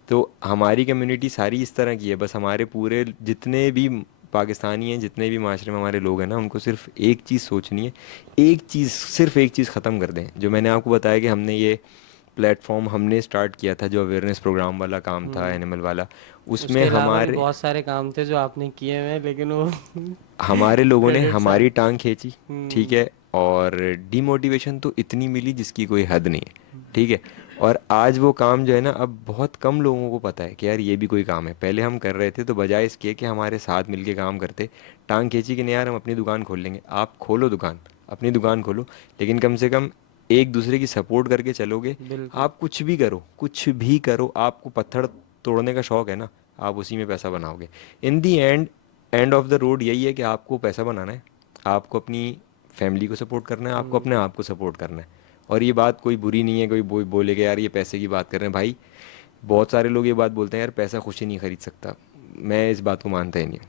तो हमारी कम्युनिटी सारी इस तरह की है, बस हमारे पूरे जितने भी पाकिस्तानी हैं, जितने भी माशरे में हमारे लोग हैं ना, उनको सिर्फ एक चीज़ सोचनी है, एक चीज़, सिर्फ एक चीज़ ख़त्म कर दें। जो मैंने आपको बताया कि हमने ये प्लेटफॉर्म हमने स्टार्ट किया था, जो अवेयरनेस प्रोग्राम वाला काम था, हम्म। एनिमल वाला, उसमें उसके अलावा भी हमारे बहुत सारे काम थे जो आपने किए हुए, लेकिन वो हमारे लोगों ने क्रेडिट हमारी सारे। टांग खींची, ठीक हम्म। है। और डीमोटिवेशन तो इतनी मिली जिसकी कोई हद नहीं है, ठीक है। और आज वो काम जो है ना, अब बहुत कम लोगों को पता है कि यार ये भी कोई काम है। पहले हम कर रहे थे तो बजाय इसके कि हमारे साथ मिलके काम करते, टांग खींची कि नहीं यार हम अपनी दुकान खोल लेंगे। आप खोलो दुकान, अपनी दुकान खोलो, लेकिन कम से कम एक दूसरे की सपोर्ट करके चलोगे। बिल्कुल। आप कुछ भी करो, कुछ भी करो, आपको पत्थर तोड़ने का शौक है ना, आप उसी में पैसा बनाओगे। इन दी एंड ऑफ द रोड यही है कि आपको पैसा बनाना है, आपको अपनी फैमिली को सपोर्ट करना है, आपको अपने हम्म। आप को सपोर्ट करना है। और ये बात कोई बुरी नहीं है, कोई बोलेगा यार ये पैसे की बात कर रहे हैं भाई। बहुत सारे लोग ये बात बोलते हैं यार पैसा खुशी नहीं खरीद सकता, मैं इस बात को मानता ही नहीं हूँ।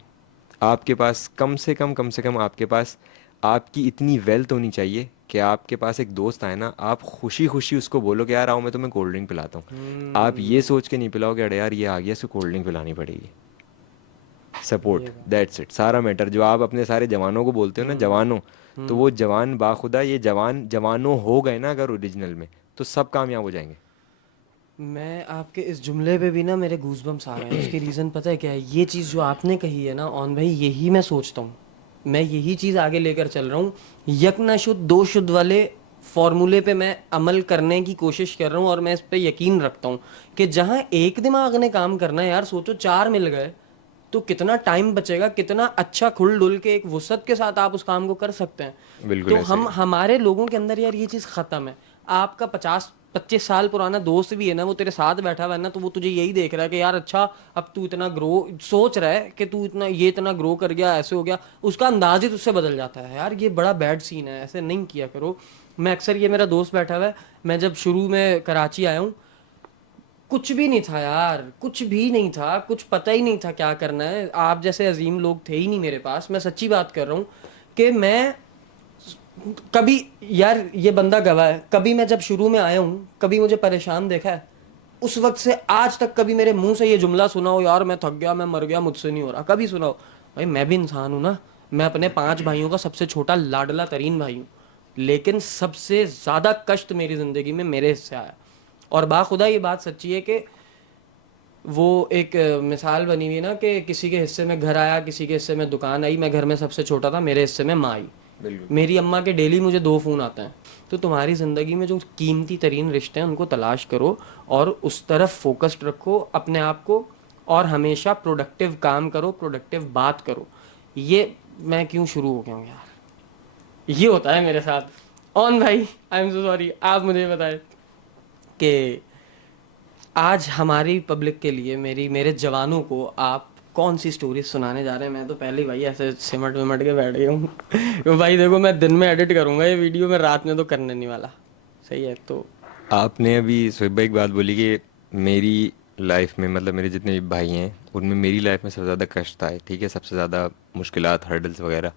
आपके पास कम से कम आपके पास आपकी इतनी वेल्थ होनी चाहिए कि आपके पास एक दोस्त आए ना, आप खुशी खुशी उसको बोलो कि यार आओ मैं तुम्हें कोल्ड ड्रिंक पिलाता हूँ। आप ये हम्म। सोच के नहीं पिलाओ कि अरे यार ये आ गया, इसको कोल्ड ड्रिंक पिलानी पड़ेगी। सपोर्ट, ये बात। दैट्स इट, सारा मैटर। जो आप अपने सारे जवानों को बोलते हो ना, हम्म जवानों, तो वो हम्म। जवान बाखुदा, ये जवान जवानों हो गए ना अगर ओरिजिनल में, तो सब कामयाब हो जाएंगे। मैं आपके इस जुमले पे भी ना मेरे गूज़बम्स आ रहे हैं। उसकी रीज़न पता है क्या है? ये चीज़ जो आपने कही है ना ऑन भाई, यही मैं सोचता हूँ। मैं यही चीज़ आगे लेकर चल रहा हूँ। यक ना शुद्ध दो शुद्ध वाले फॉर्मूले पे मैं अमल करने की कोशिश कर रहा हूँ, और मैं इस पे यकीन रखता हूँ कि जहाँ एक दिमाग ने काम करना है यार, सोचो चार मिल गए तो कितना टाइम बचेगा, कितना अच्छा खुल डुल के एक वसत के साथ आप उस काम को कर सकते हैं। बिल्कुल तो ऐसे हम ही। हमारे लोगों के अंदर यार ये चीज़ ख़त्म है। आपका 50-25 साल पुराना दोस्त भी है ना, वो तेरे साथ बैठा हुआ है ना, तो वो तुझे यही देख रहा है कि यार अच्छा, अब तू इतना ग्रो सोच रहा है कि तू इतना ग्रो कर गया, ऐसे हो गया। उसका अंदाज ही तुझसे बदल जाता है यार। ये बड़ा बैड सीन है, ऐसे नहीं किया करो। मैं अक्सर, ये मेरा दोस्त बैठा हुआ है, मैं जब शुरू में कराची आया हूँ, कुछ भी नहीं था यार, कुछ भी नहीं था, कुछ पता ही नहीं था क्या करना है। आप जैसे अजीम लोग थे ही नहीं मेरे पास, मैं सच्ची बात कर रहा हूँ कि मैं कभी, यार ये बंदा गवाह है, कभी मैं जब शुरू में आया हूँ कभी मुझे परेशान देखा है? उस वक्त से आज तक कभी मेरे मुंह से ये जुमला सुना हो, यार मैं थक गया, मैं मर गया, मुझसे नहीं हो रहा? कभी सुना हो? भाई मैं भी इंसान हूं ना, मैं अपने 5 भाइयों का सबसे छोटा लाडला तरीन भाई हूँ, लेकिन सबसे ज्यादा कष्ट मेरी जिंदगी में मेरे हिस्से आया। और बाखुदा ये बात सच्ची है कि वो एक मिसाल बनी हुई है ना कि किसी के हिस्से में घर आया, किसी के हिस्से में दुकान आई, मैं घर में सबसे छोटा था, मेरे हिस्से में माँ आई। बिल्कुल। मेरी अम्मा के डेली मुझे 2 फ़ोन आते हैं। तो तुम्हारी ज़िंदगी में जो कीमती तरीन रिश्ते हैं उनको तलाश करो और उस तरफ फोकस्ड रखो अपने आप को, और हमेशा प्रोडक्टिव काम करो, प्रोडक्टिव बात करो। ये मैं क्यों शुरू हो गया हूँ यार, ये होता है मेरे साथ। ऑन भाई, आई एम सो सॉरी, आप मुझे बताएं कि आज हमारी पब्लिक के लिए, मेरे जवानों को आप कौन सी स्टोरी सुनाने जा रहे हैं? मैं तो पहले ही भाई ऐसे सिमट विमट के बैठ गया हूँ तो भाई देखो, मैं दिन में एडिट करूंगा ये वीडियो, मैं रात में तो करने नहीं वाला। सही है तो। आपने अभी सुहेब भाई एक बात बोली कि मेरी लाइफ में, मतलब मेरे जितने भी भाई हैं उनमें मेरी लाइफ में सबसे ज़्यादा कष्ट आए, ठीक है, सबसे ज़्यादा मुश्किलात, हर्डल्स वगैरह।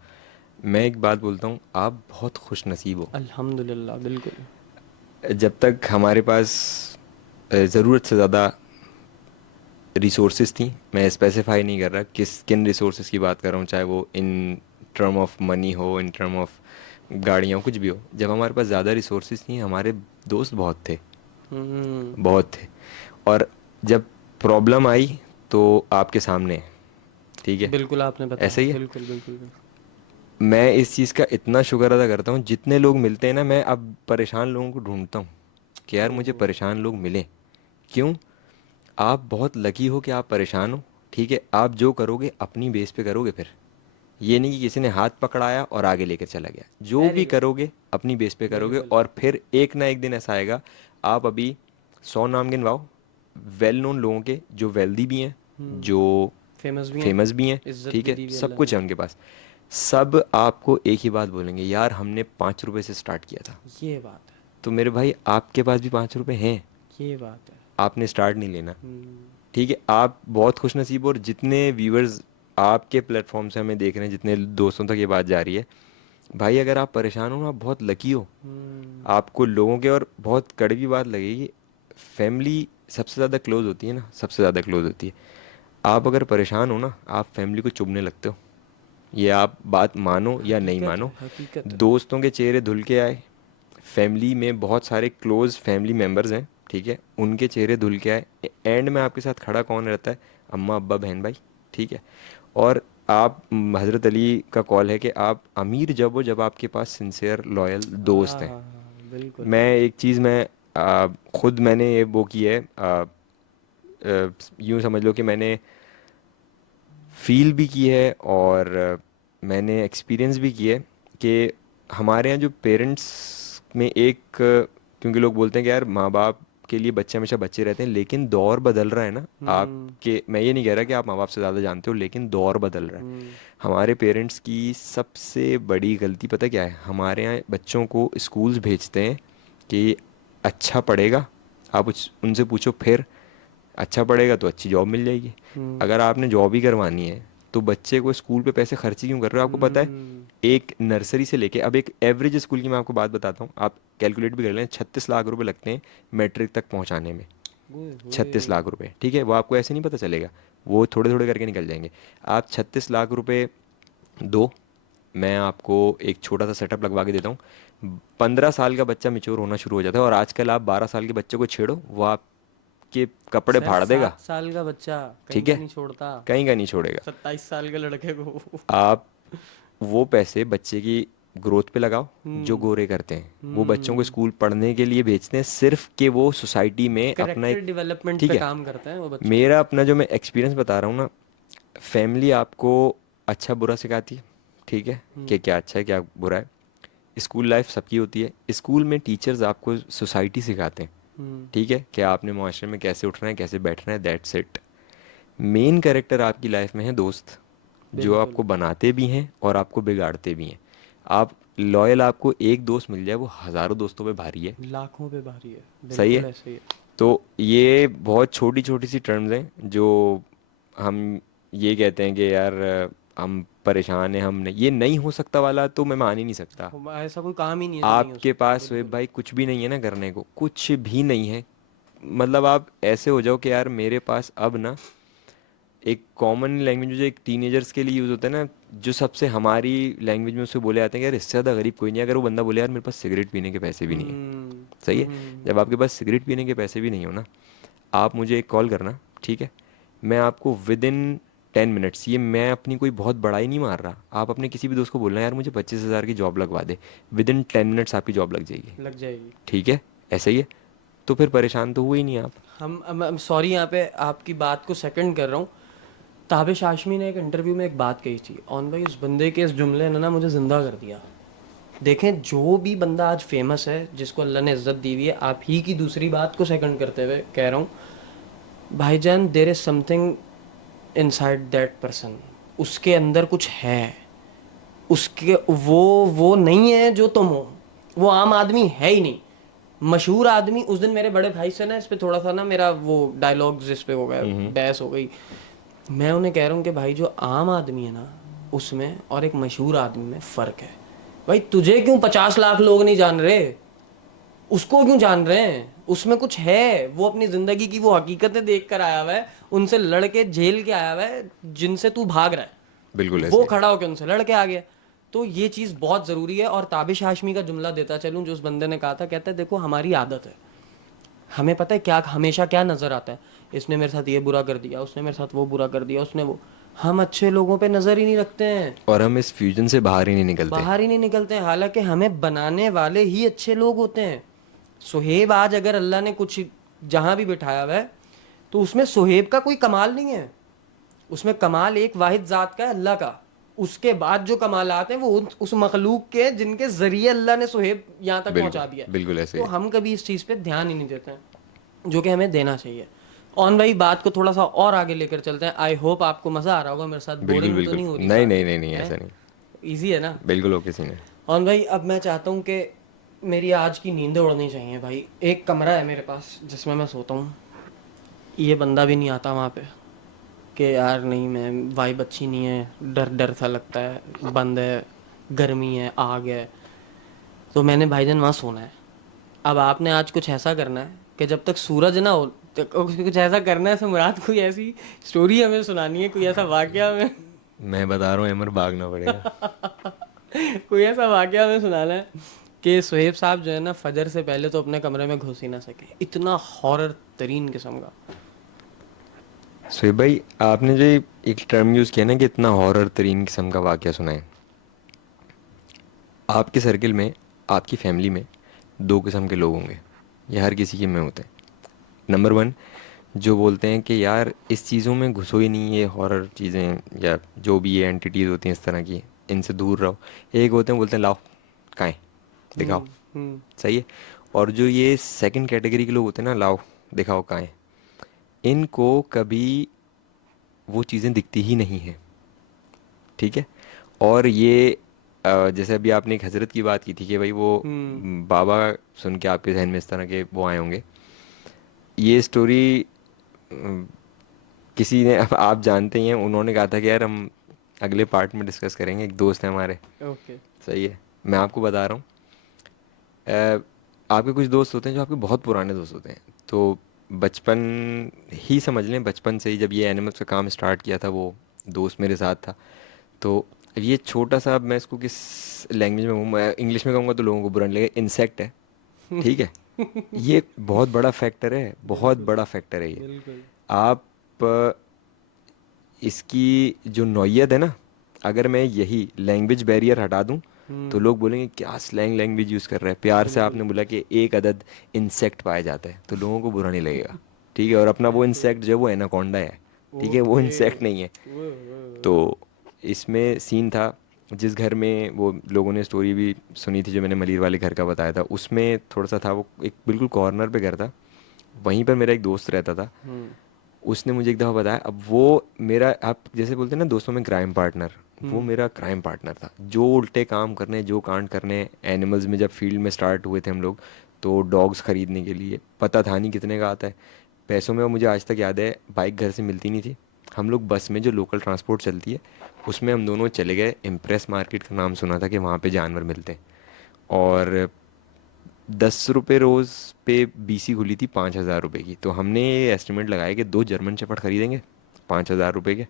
मैं एक बात बोलता हूँ, आप बहुत खुश नसीब हो। अल्हम्दुलिल्लाह, बिल्कुल। जब तक हमारे पास ज़रूरत से ज़्यादा रिसोर्सेज थी, मैं स्पेसिफाई नहीं कर रहा किन रिसोर्सेज की बात कर रहा हूँ, चाहे वो इन टर्म ऑफ मनी हो, इन टर्म ऑफ गाड़ियाँ हो, कुछ भी हो। जब हमारे पास ज़्यादा रिसोर्सेज थी, हमारे दोस्त बहुत थे, हम्म। बहुत थे। और जब प्रॉब्लम आई तो आपके सामने है, ठीक है, बिल्कुल आपने बताया, ऐसे ही है। बिल्कुल बिल्कुल बिल्कुल। मैं इस चीज़ का इतना शुक्र अदा करता हूँ, जितने लोग मिलते हैं ना, मैं अब परेशान लोगों को ढूंढता हूँ कि यार मुझे हम्म। परेशान लोग मिले। क्यों? आप बहुत लकी हो कि आप परेशान हो, ठीक है। आप जो करोगे अपनी बेस पे करोगे, फिर ये नहीं कि किसी ने हाथ पकड़ाया और आगे लेकर चला गया। जो वेरी भी गुड। करोगे अपनी बेस पे करोगे, बिल्कुल। और फिर एक ना एक दिन ऐसा आएगा। आप अभी 100 नाम गिनवाओ वेल नोन लोगों के, जो वेल्दी भी हैं, हम्म। जो फेमस भी हैं। फेमस भी हैं, इज्जत ठीक भी है, दी हुई सब अल्लाह ने। कुछ है उनके पास। सब आपको एक ही बात बोलेंगे, यार हमने 5 रुपए से स्टार्ट किया था। ये बात है। तो मेरे भाई, आपके पास भी 5 रुपए हैं, ये बात है। आपने स्टार्ट नहीं लेना, हम्म। ठीक है। आप बहुत खुश नसीब हो, और जितने व्यूअर्स आपके प्लेटफॉर्म से हमें देख रहे हैं, जितने दोस्तों तक ये बात जा रही है, भाई अगर आप परेशान हो ना, आप बहुत लकी हो। हम्म। आपको लोगों के, और बहुत कड़वी बात लगेगी, फैमिली सबसे ज़्यादा क्लोज होती है ना, सबसे ज़्यादा क्लोज होती है। आप अगर परेशान हो ना, आप फैमिली को चुभने लगते हो। ये आप बात मानो या नहीं हकीकत मानो। है, हकीकत है। दोस्तों के चेहरे धुल के आए, फैमिली में बहुत सारे क्लोज फैमिली मेम्बर्स हैं, ठीक है, उनके चेहरे धुल के आए। एंड में आपके साथ खड़ा कौन रहता है? अम्मा, अब्बा, बहन, भाई, ठीक है। और आप, हज़रत अली का कॉल है कि आप अमीर जब हो, जब आपके पास सिंसियर लॉयल दोस्त हाँ हैं। हाँ हाँ, बिल्कुल। मैं एक चीज़, मैं खुद मैंने ये वो की है, यूँ समझ लो कि मैंने फील भी की है, और मैंने एक्सपीरियंस भी की है कि हमारे यहाँ जो पेरेंट्स में एक क्योंकि लोग बोलते हैं कि यार माँ बाप के लिए बच्चे हमेशा बच्चे रहते हैं, लेकिन दौर बदल रहा है ना हम्म। आपके। मैं ये नहीं कह रहा कि आप माँ बाप से ज़्यादा जानते हो, लेकिन दौर बदल रहा है। हम्म। हमारे पेरेंट्स की सबसे बड़ी गलती पता क्या है? हमारे यहाँ बच्चों को स्कूल्स भेजते हैं कि अच्छा पढ़ेगा, आप उनसे पूछो फिर, अच्छा पढ़ेगा तो अच्छी जॉब मिल जाएगी। हम्म। अगर आपने जॉब ही करवानी है तो बच्चे को स्कूल पे पैसे खर्च ही क्यों कर रहे हो? आपको पता है, हम्म। एक नर्सरी से लेके, अब एक एवरेज स्कूल की मैं आपको बात बताता हूँ, आप कैलकुलेट भी कर लें, 36 लाख रुपए लगते हैं मैट्रिक तक पहुँचाने में। ओए होए। 36 लाख रुपए, ठीक है, वो आपको ऐसे नहीं पता चलेगा, वो थोड़े थोड़े करके निकल जाएंगे। आप 36 लाख रुपए दो, मैं आपको एक छोटा सा सेटअप लगवा के देता हूँ। 15 साल का बच्चा मेच्योर होना शुरू हो जाता है, और आजकल आप 12 साल के बच्चे को छेड़ो, वो आपके कपड़े सर फाड़ देगा, 7 साल का बच्चा कहीं ठीक का है, नहीं छोड़ता। कहीं का नहीं छोड़ेगा। 27 साल के लड़के को आप वो पैसे बच्चे की ग्रोथ पे लगाओ। जो हम्म। गोरे करते हैं वो बच्चों को हम्म। स्कूल पढ़ने के लिए भेजते हैं, सिर्फ कि वो सोसाइटी में अपना करेक्टर एक, डेवलपमेंट ठीक पे है, काम करते हैं वो बच्चों के। मेरा अपना जो मैं एक्सपीरियंस बता रहा हूँ ना, फैमिली आपको अच्छा बुरा सिखाती है, ठीक है, कि हम्म। क्या अच्छा है क्या बुरा है। स्कूल लाइफ सबकी होती है, स्कूल में टीचर्स आपको सोसाइटी सिखाते हैं, हम्म। ठीक है, कि आपने माशरे में कैसे उठना है, कैसे बैठना है, दैट्स इट। मेन कैरेक्टर आपकी लाइफ में है दोस्त, जो बिल्कुल। आपको बनाते भी हैं और आपको बिगाड़ते भी हैं। आप लॉयल, आपको एक दोस्त मिल जाए वो हज़ारों दोस्तों पे भारी है। लाखों पे भारी है, सही बिल्कुल है। ऐसे ही है। तो ये बहुत छोटी छोटी सी टर्म्स हैं जो हम ये कहते हैं कि यार हम परेशान हैं, हम नहीं, ये नहीं हो सकता वाला तो मैं मान ही नहीं सकता। ऐसा कोई काम ही नहीं है जो नहीं हो आपके सकता, पास शोएब बिल्कुल। भाई कुछ भी नहीं है ना करने को, कुछ भी नहीं है। मतलब आप ऐसे हो जाओ कि यार मेरे पास अब ना एक कॉमन लैंग्वेज जो एक टीनेजर्स के लिए यूज़ होता है ना, जो सबसे हमारी लैंग्वेज में उससे बोले जाते हैं कि यार इससे ज़्यादा गरीब कोई नहीं है। अगर वो बंदा बोले यार मेरे पास सिगरेट पीने के पैसे भी नहीं है, हम्म। सही है। हम्म। जब आपके पास सिगरेट पीने के पैसे भी नहीं हो ना, आप मुझे एक कॉल करना, ठीक है। मैं आपको विद इन 10 मिनट्स, ये मैं अपनी कोई बहुत बड़ाई नहीं मार रहा, आप अपने किसी भी दोस्त को बोलना यार मुझे 25,000 की जॉब लगवा दे, विद इन 10 मिनट्स आपकी जॉब लग जाएगी। लग जाएगी। ठीक है, ऐसा ही है। तो फिर परेशान तो हुए ही नहीं आप। हम सॉरी यहाँ पे आपकी बात को सेकंड कर रहा हूँ। ताबिश हाशमी ने एक इंटरव्यू में एक बात कही थी, ऑन भाई उस बंदे के इस जुमले ने ना मुझे ज़िंदा कर दिया। देखें, जो भी बंदा आज फेमस है, जिसको अल्लाह ने इज्जत दी हुई है, आप ही की दूसरी बात को सेकंड करते हुए कह रहा हूँ, भाईजान there is something inside that person. उसके अंदर कुछ है। उसके वो नहीं है जो तुम हो। वो आम आदमी है ही नहीं, मशहूर आदमी। उस दिन मेरे बड़े भाई से ना इस पे थोड़ा सा ना मेरा वो डायलॉग जिस पे हो गया, हम्म। बहस हो गई। मैं उन्हें कह रहा हूँ कि भाई जो आम आदमी है ना, उसमें और एक मशहूर आदमी में फ़र्क है। भाई तुझे क्यों 50 लाख लोग नहीं जान रहे, उसको क्यों जान रहे हैं? उसमें कुछ है, वो अपनी ज़िंदगी की वो हकीकतें देख कर आया हुआ है, उनसे लड़ के झेल के आया हुआ है जिनसे तू भाग रहा बिल्कुल है। ऐसे वो ही है। खड़ा होकर उनसे लड़ के आ गया। तो ये चीज़ बहुत ज़रूरी है। और ताबिश हाशमी का जुमला देता चलूँ जो उस बंदे ने कहा था, कहता है देखो हमारी आदत है, हमें पता है क्या हमेशा क्या नज़र आता है। इसने मेरे साथ ये बुरा कर दिया, उसने मेरे साथ वो बुरा कर दिया, उसने वो। हम अच्छे लोगों पे नज़र ही नहीं रखते हैं, और हम इस फ्यूजन से बाहर ही नहीं निकलते। बाहर ही नहीं निकलते हैं। हालांकि हमें बनाने वाले ही अच्छे लोग होते हैं। सुहेब आज अगर अल्लाह ने कुछ जहां भी बिठाया हुआ है, तो उसमें सुहेब का कोई कमाल नहीं है। उसमें कमाल एक वाहिद जात का है, अल्लाह का। उसके बाद जो कमालात हैं वो उस मखलूक के हैं जिनके जरिए अल्लाह ने सुहेब यहाँ तक बिल्कुल पहुंचा दिया है। बिल्कुल ऐसे तो ही है। हम कभी इस चीज़ पे ध्यान ही नहीं देते हैं, जो कि हमें देना चाहिए। ऑन भाई बात को थोड़ा सा और आगे लेकर चलते हैं। आई होप आपको मज़ा आ रहा होगा मेरे साथ, बिल्कुल बोरिंग तो बिल्कुल, नहीं हो रही नहीं बात? नहीं नहीं नहीं, है, ऐसा नहीं। ईजी है ना? बिल्कुल ओके सीन है। ऑन भाई अब मैं चाहता हूँ कि मेरी आज की नींदें उड़नी चाहिए भाई। एक कमरा है मेरे पास जिसमें मैं सोता हूँ, ये बंदा भी नहीं आता वहाँ पे कि यार नहीं, मैं वाइब अच्छी नहीं है, डर डर सा लगता है, बंद है, गर्मी है, आग है। तो मैंने भाईजान वहाँ सोना है। अब आपने आज कुछ ऐसा करना है कि जब तक सूरज ना हो, तो कुछ ऐसा करना है मुराद, कोई ऐसी स्टोरी हमें सुनानी है, कोई ऐसा वाकया हमें मैं बता रहा हूँ अमर, भागना पड़ेगा। कोई ऐसा वाकया हमें सुनाना है कि सुहेब साहब जो है ना फजर से पहले तो अपने कमरे में घुस ही ना सके, इतना हॉरर तरीन किस्म का। सोहेब भाई, आपने जो ये एक टर्म यूज़ किया ना कि इतना हॉरर तरीन किस्म का वाकया सुना है, आपके सर्किल में, आपकी फैमिली में दो किस्म के लोग होंगे, ये हर किसी के में होते हैं। नंबर वन, जो बोलते हैं कि यार इस चीज़ों में घुसो ही नहीं, ये हॉरर चीज़ें या जो भी ये एंटिटीज़ होती हैं इस तरह की, इनसे दूर रहो। एक होते हैं बोलते हैं लाओ, काएं, दिखाओ, हम्म। सही है। और जो ये सेकंड कैटेगरी के लोग होते हैं ना, लाओ दिखाओ काएं, इनको कभी वो चीज़ें दिखती ही नहीं हैं, ठीक है। और ये जैसे अभी आपने एक हजरत की बात की थी कि भाई वो हम्म। बाबा सुन के आपके जहन में इस तरह के वो आए होंगे, ये स्टोरी किसी ने, अब आप जानते ही हैं, उन्होंने कहा था कि यार हम अगले पार्ट में डिस्कस करेंगे, एक दोस्त है हमारे, ओके। सही है। मैं आपको बता रहा हूँ, आपके कुछ दोस्त होते हैं जो आपके बहुत पुराने दोस्त होते हैं, तो बचपन ही समझ लें, बचपन से ही जब ये एनिमल्स का काम स्टार्ट किया था वो दोस्त मेरे साथ था। तो ये छोटा सा, अब मैं इसको किस लैंग्वेज में कहूँ, मैं इंग्लिश में कहूँगा तो लोगों को बुरा नहीं लगेगा, इंसेक्ट है, ठीक है। ये बहुत बड़ा फैक्टर है, बहुत बिल्कुल। बड़ा फैक्टर है ये। बिल्कुल। आप इसकी जो नौइयत है ना, अगर मैं यही लैंग्वेज बैरियर हटा दूं तो हम्म। लोग बोलेंगे क्या स्लैंग लैंग्वेज यूज़ कर रहा है, प्यार से बिल्कुल। आपने बोला कि एक अदद इंसेक्ट पाया जाता है तो लोगों को बुरा नहीं लगेगा, ठीक है। और अपना वो बिल्कुल। इंसेक्ट जो है वो एनाकोंडा है, ठीक है, वो ओके। इंसेक्ट नहीं है। तो इसमें सीन था, जिस घर में वो लोगों ने स्टोरी भी सुनी थी जो मैंने मलिर वाले घर का बताया था, उसमें थोड़ा सा था, वो एक बिल्कुल कॉर्नर पे घर था, वहीं पर मेरा एक दोस्त रहता था। हम्म। उसने मुझे एक दफ़ा बताया, अब वो मेरा, आप जैसे बोलते हैं ना दोस्तों में क्राइम पार्टनर, वो हम्म। मेरा क्राइम पार्टनर था, जो उल्टे काम करने, जो कांड करने एनिमल्स में जब फील्ड में स्टार्ट हुए थे हम लोग, तो डॉग्स ख़रीदने के लिए पता था नहीं कितने का आता है। पैसों में, मुझे आज तक याद है, बाइक घर से मिलती नहीं थी। हम लोग बस में, जो लोकल ट्रांसपोर्ट चलती है, उसमें हम दोनों चले गए। इम्प्रेस मार्केट का नाम सुना था कि वहाँ पे जानवर मिलते हैं। और 10 रुपये रोज़ पे बीसी खुली थी 5,000 रुपये की। तो हमने ये एस्टिमेट लगाया कि 2 जर्मन शेफर्ड खरीदेंगे 5,000 रुपये के,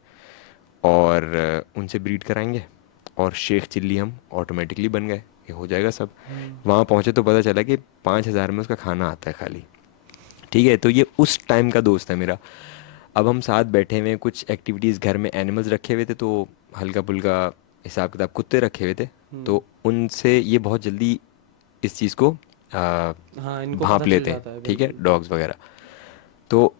और उनसे ब्रीड कराएंगे, और शेख चिल्ली हम ऑटोमेटिकली बन गए, ये हो जाएगा सब। वहाँ पहुँचे तो पता चला कि 5,000 में उसका खाना आता है खाली। ठीक है, तो ये उस टाइम का दोस्त है मेरा। अब हम साथ बैठे हुए हैं, कुछ एक्टिविटीज़ घर में एनिमल्स रखे हुए थे, तो हल्का फुल्का हिसाब किताब कुत्ते रखे हुए थे। तो उनसे ये बहुत जल्दी इस चीज़ को हाँ, इनको पता भांप चल लेते हैं, जाता है, ठीक है, बिल्कुल। डॉग्स वगैरह। तो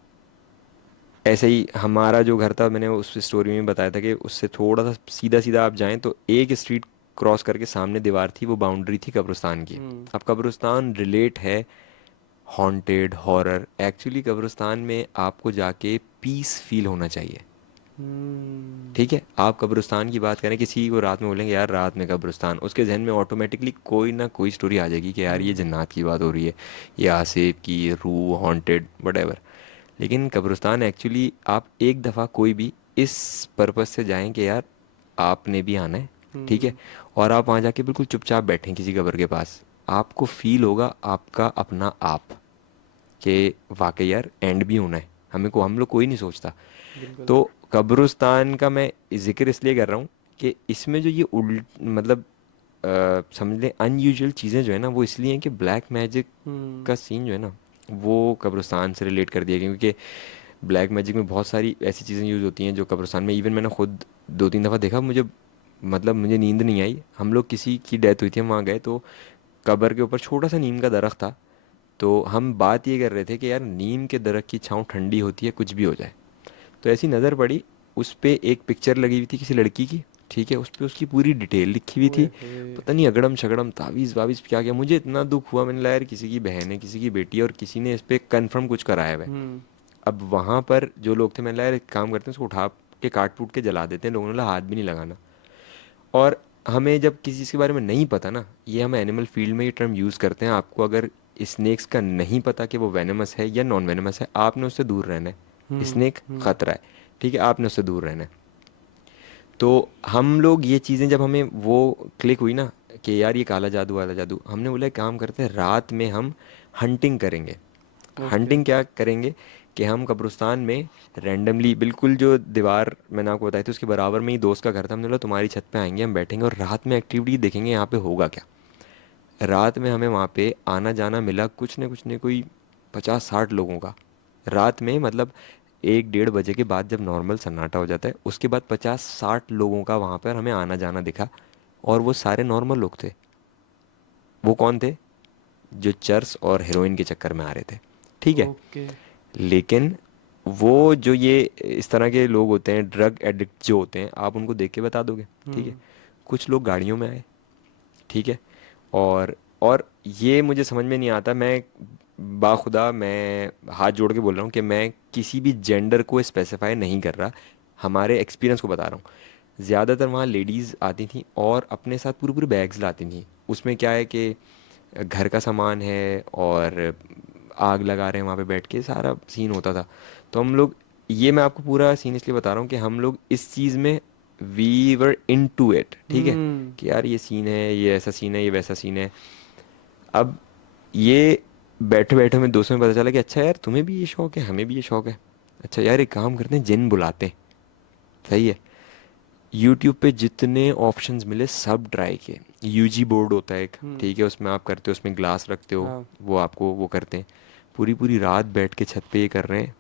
ऐसे ही हमारा जो घर था, मैंने उस स्टोरी में बताया था कि उससे थोड़ा सा सीधा सीधा आप जाएं तो एक स्ट्रीट क्रॉस करके सामने दीवार थी, वो बाउंड्री थी कब्रिस्तान की। हम्म। अब कब्रिस्तान रिलेट है हॉन्टेड, हॉरर। एक्चुअली कब्रिस्तान में आपको जाके पीस फील होना चाहिए। हम्म। ठीक है, आप कब्रिस्तान की बात करें, किसी को रात में बोलेंगे यार रात में कब्रिस्तान, उसके जहन में ऑटोमेटिकली कोई ना कोई स्टोरी आ जाएगी कि यार ये हम्म। जन्नत की बात हो रही है, ये आसिफ की, ये रूह, हॉन्टेड, वटेवर। लेकिन कब्रिस्तान एक्चुअली, आप एक दफ़ा कोई भी इस पर्पस से जाएं कि यार आपने भी आना है, ठीक है, हम्म। और आप वहाँ जाके बिल्कुल चुपचाप बैठें किसी कब्र के पास, आपको फील होगा आपका अपना आप, कि वाकई यार एंड भी होना है, हम लोग कोई नहीं सोचता। बिल्कुल। तो कब्रिस्तान का मैं जिक्र इसलिए कर रहा हूँ कि इसमें जो ये उल्ट, मतलब समझ लें अनयूजुअल चीज़ें जो है ना, वो इसलिए हैं कि ब्लैक मैजिक हम्म। का सीन जो है ना, वो कब्रिस्तान से रिलेट कर दिया गया, क्योंकि ब्लैक मैजिक में बहुत सारी ऐसी चीज़ें यूज़ होती हैं जो कब्रिस्तान में, इवन मैंने खुद 2-3 दफ़ा देखा। मुझे, मतलब मुझे नींद नहीं आई, हम लोग किसी की डेथ हुई थी, हम वहाँ गए तो कब्र के ऊपर छोटा सा नीम का दरख्त था। तो हम बात ये कर रहे थे कि यार नीम के दरख्त की छाँव ठंडी होती है, कुछ भी हो जाए। तो ऐसी नज़र पड़ी, उस पे एक पिक्चर लगी हुई थी किसी लड़की की, ठीक है, उस पे उसकी पूरी डिटेल लिखी हुई ओए थी। होए। पता नहीं अगड़म शगड़म तावीज़ वावीज़ क्या क्या, मुझे इतना दुख हुआ, मैंने लगा यार किसी की बहन है, किसी की बेटी है, और किसी ने इस पे कंफर्म कुछ कराया हुआ है। हम्म। अब वहाँ पर जो लोग थे, मैंने लगा यार एक काम करते हैं, उसको उठा के काट पूट के जला देते हैं। लोगों ने बोला हाथ भी नहीं लगाना। और हमें जब किसी चीज़ के बारे में नहीं पता ना, ये हम एनिमल फील्ड में ये टर्म यूज़ करते हैं, आपको अगर स्नेक्स का नहीं पता कि वो वेनमस है या नॉन वेनमस है, आपने उससे दूर रहना है। हम्म। स्नेक खतरा है, ठीक है, आपने उससे दूर रहना है। तो हम लोग ये चीज़ें, जब हमें वो क्लिक हुई ना कि यार ये काला जादू वाला जादू, हमने बोला एक काम करते हैं, रात में हम हंटिंग करेंगे। ओके। हंटिंग क्या करेंगे कि हम कब्रिस्तान में रैंडमली, बिल्कुल जो दीवार मैंने आपको बताई थी उसके बराबर में ही दोस्त का घर था, हमने बोला तुम्हारी छत पे आएंगे, हम बैठेंगे और रात में एक्टिविटी देखेंगे यहाँ पे होगा क्या। रात में हमें वहाँ पे आना जाना मिला कुछ ने कोई 50-60 लोगों का। रात में मतलब 1-1:30 बजे के बाद जब नॉर्मल सन्नाटा हो जाता है, उसके बाद 50-60 लोगों का वहाँ पर हमें आना जाना दिखा। और वो सारे नॉर्मल लोग थे। वो कौन थे? जो चर्स और हेरोइन के चक्कर में आ रहे थे, ठीक है। ओके। लेकिन वो जो ये इस तरह के लोग होते हैं, ड्रग एडिक्ट जो होते हैं, आप उनको देख के बता दोगे, ठीक है। हम्म। कुछ लोग गाड़ियों में आए, ठीक है। और ये मुझे समझ में नहीं आता, मैं बाखुदा मैं हाथ जोड़ के बोल रहा हूँ कि मैं किसी भी जेंडर को स्पेसिफाई नहीं कर रहा, हमारे एक्सपीरियंस को बता रहा हूँ। ज़्यादातर वहाँ लेडीज़ आती थीं और अपने साथ पूरे पूरे बैग्स लाती थीं। उसमें क्या है कि घर का सामान है और आग लगा रहे हैं वहाँ पे बैठ के, सारा सीन होता था। तो हम लोग, ये मैं आपको पूरा सीन इसलिए बता रहा हूँ कि हम लोग इस चीज़ में वी वर इन टू इट, ठीक है, हम्म। कि यार ये सीन है, ये ऐसा सीन है, ये वैसा सीन है। अब ये बैठे बैठे में दोस्तों में पता चला कि अच्छा यार तुम्हें भी ये शौक है, हमें भी ये शौक है। अच्छा यार एक काम करते हैं, जिन बुलाते हैं, सही है। यूट्यूब पे जितने ऑप्शंस मिले सब ट्राई किए। यूजी बोर्ड होता है एक, हम्म। ठीक है, उसमें आप करते हो, उसमें ग्लास रखते हो, हाँ। वो आपको वो करते हैं। पूरी पूरी रात बैठ के छत पे ये कर रहे हैं,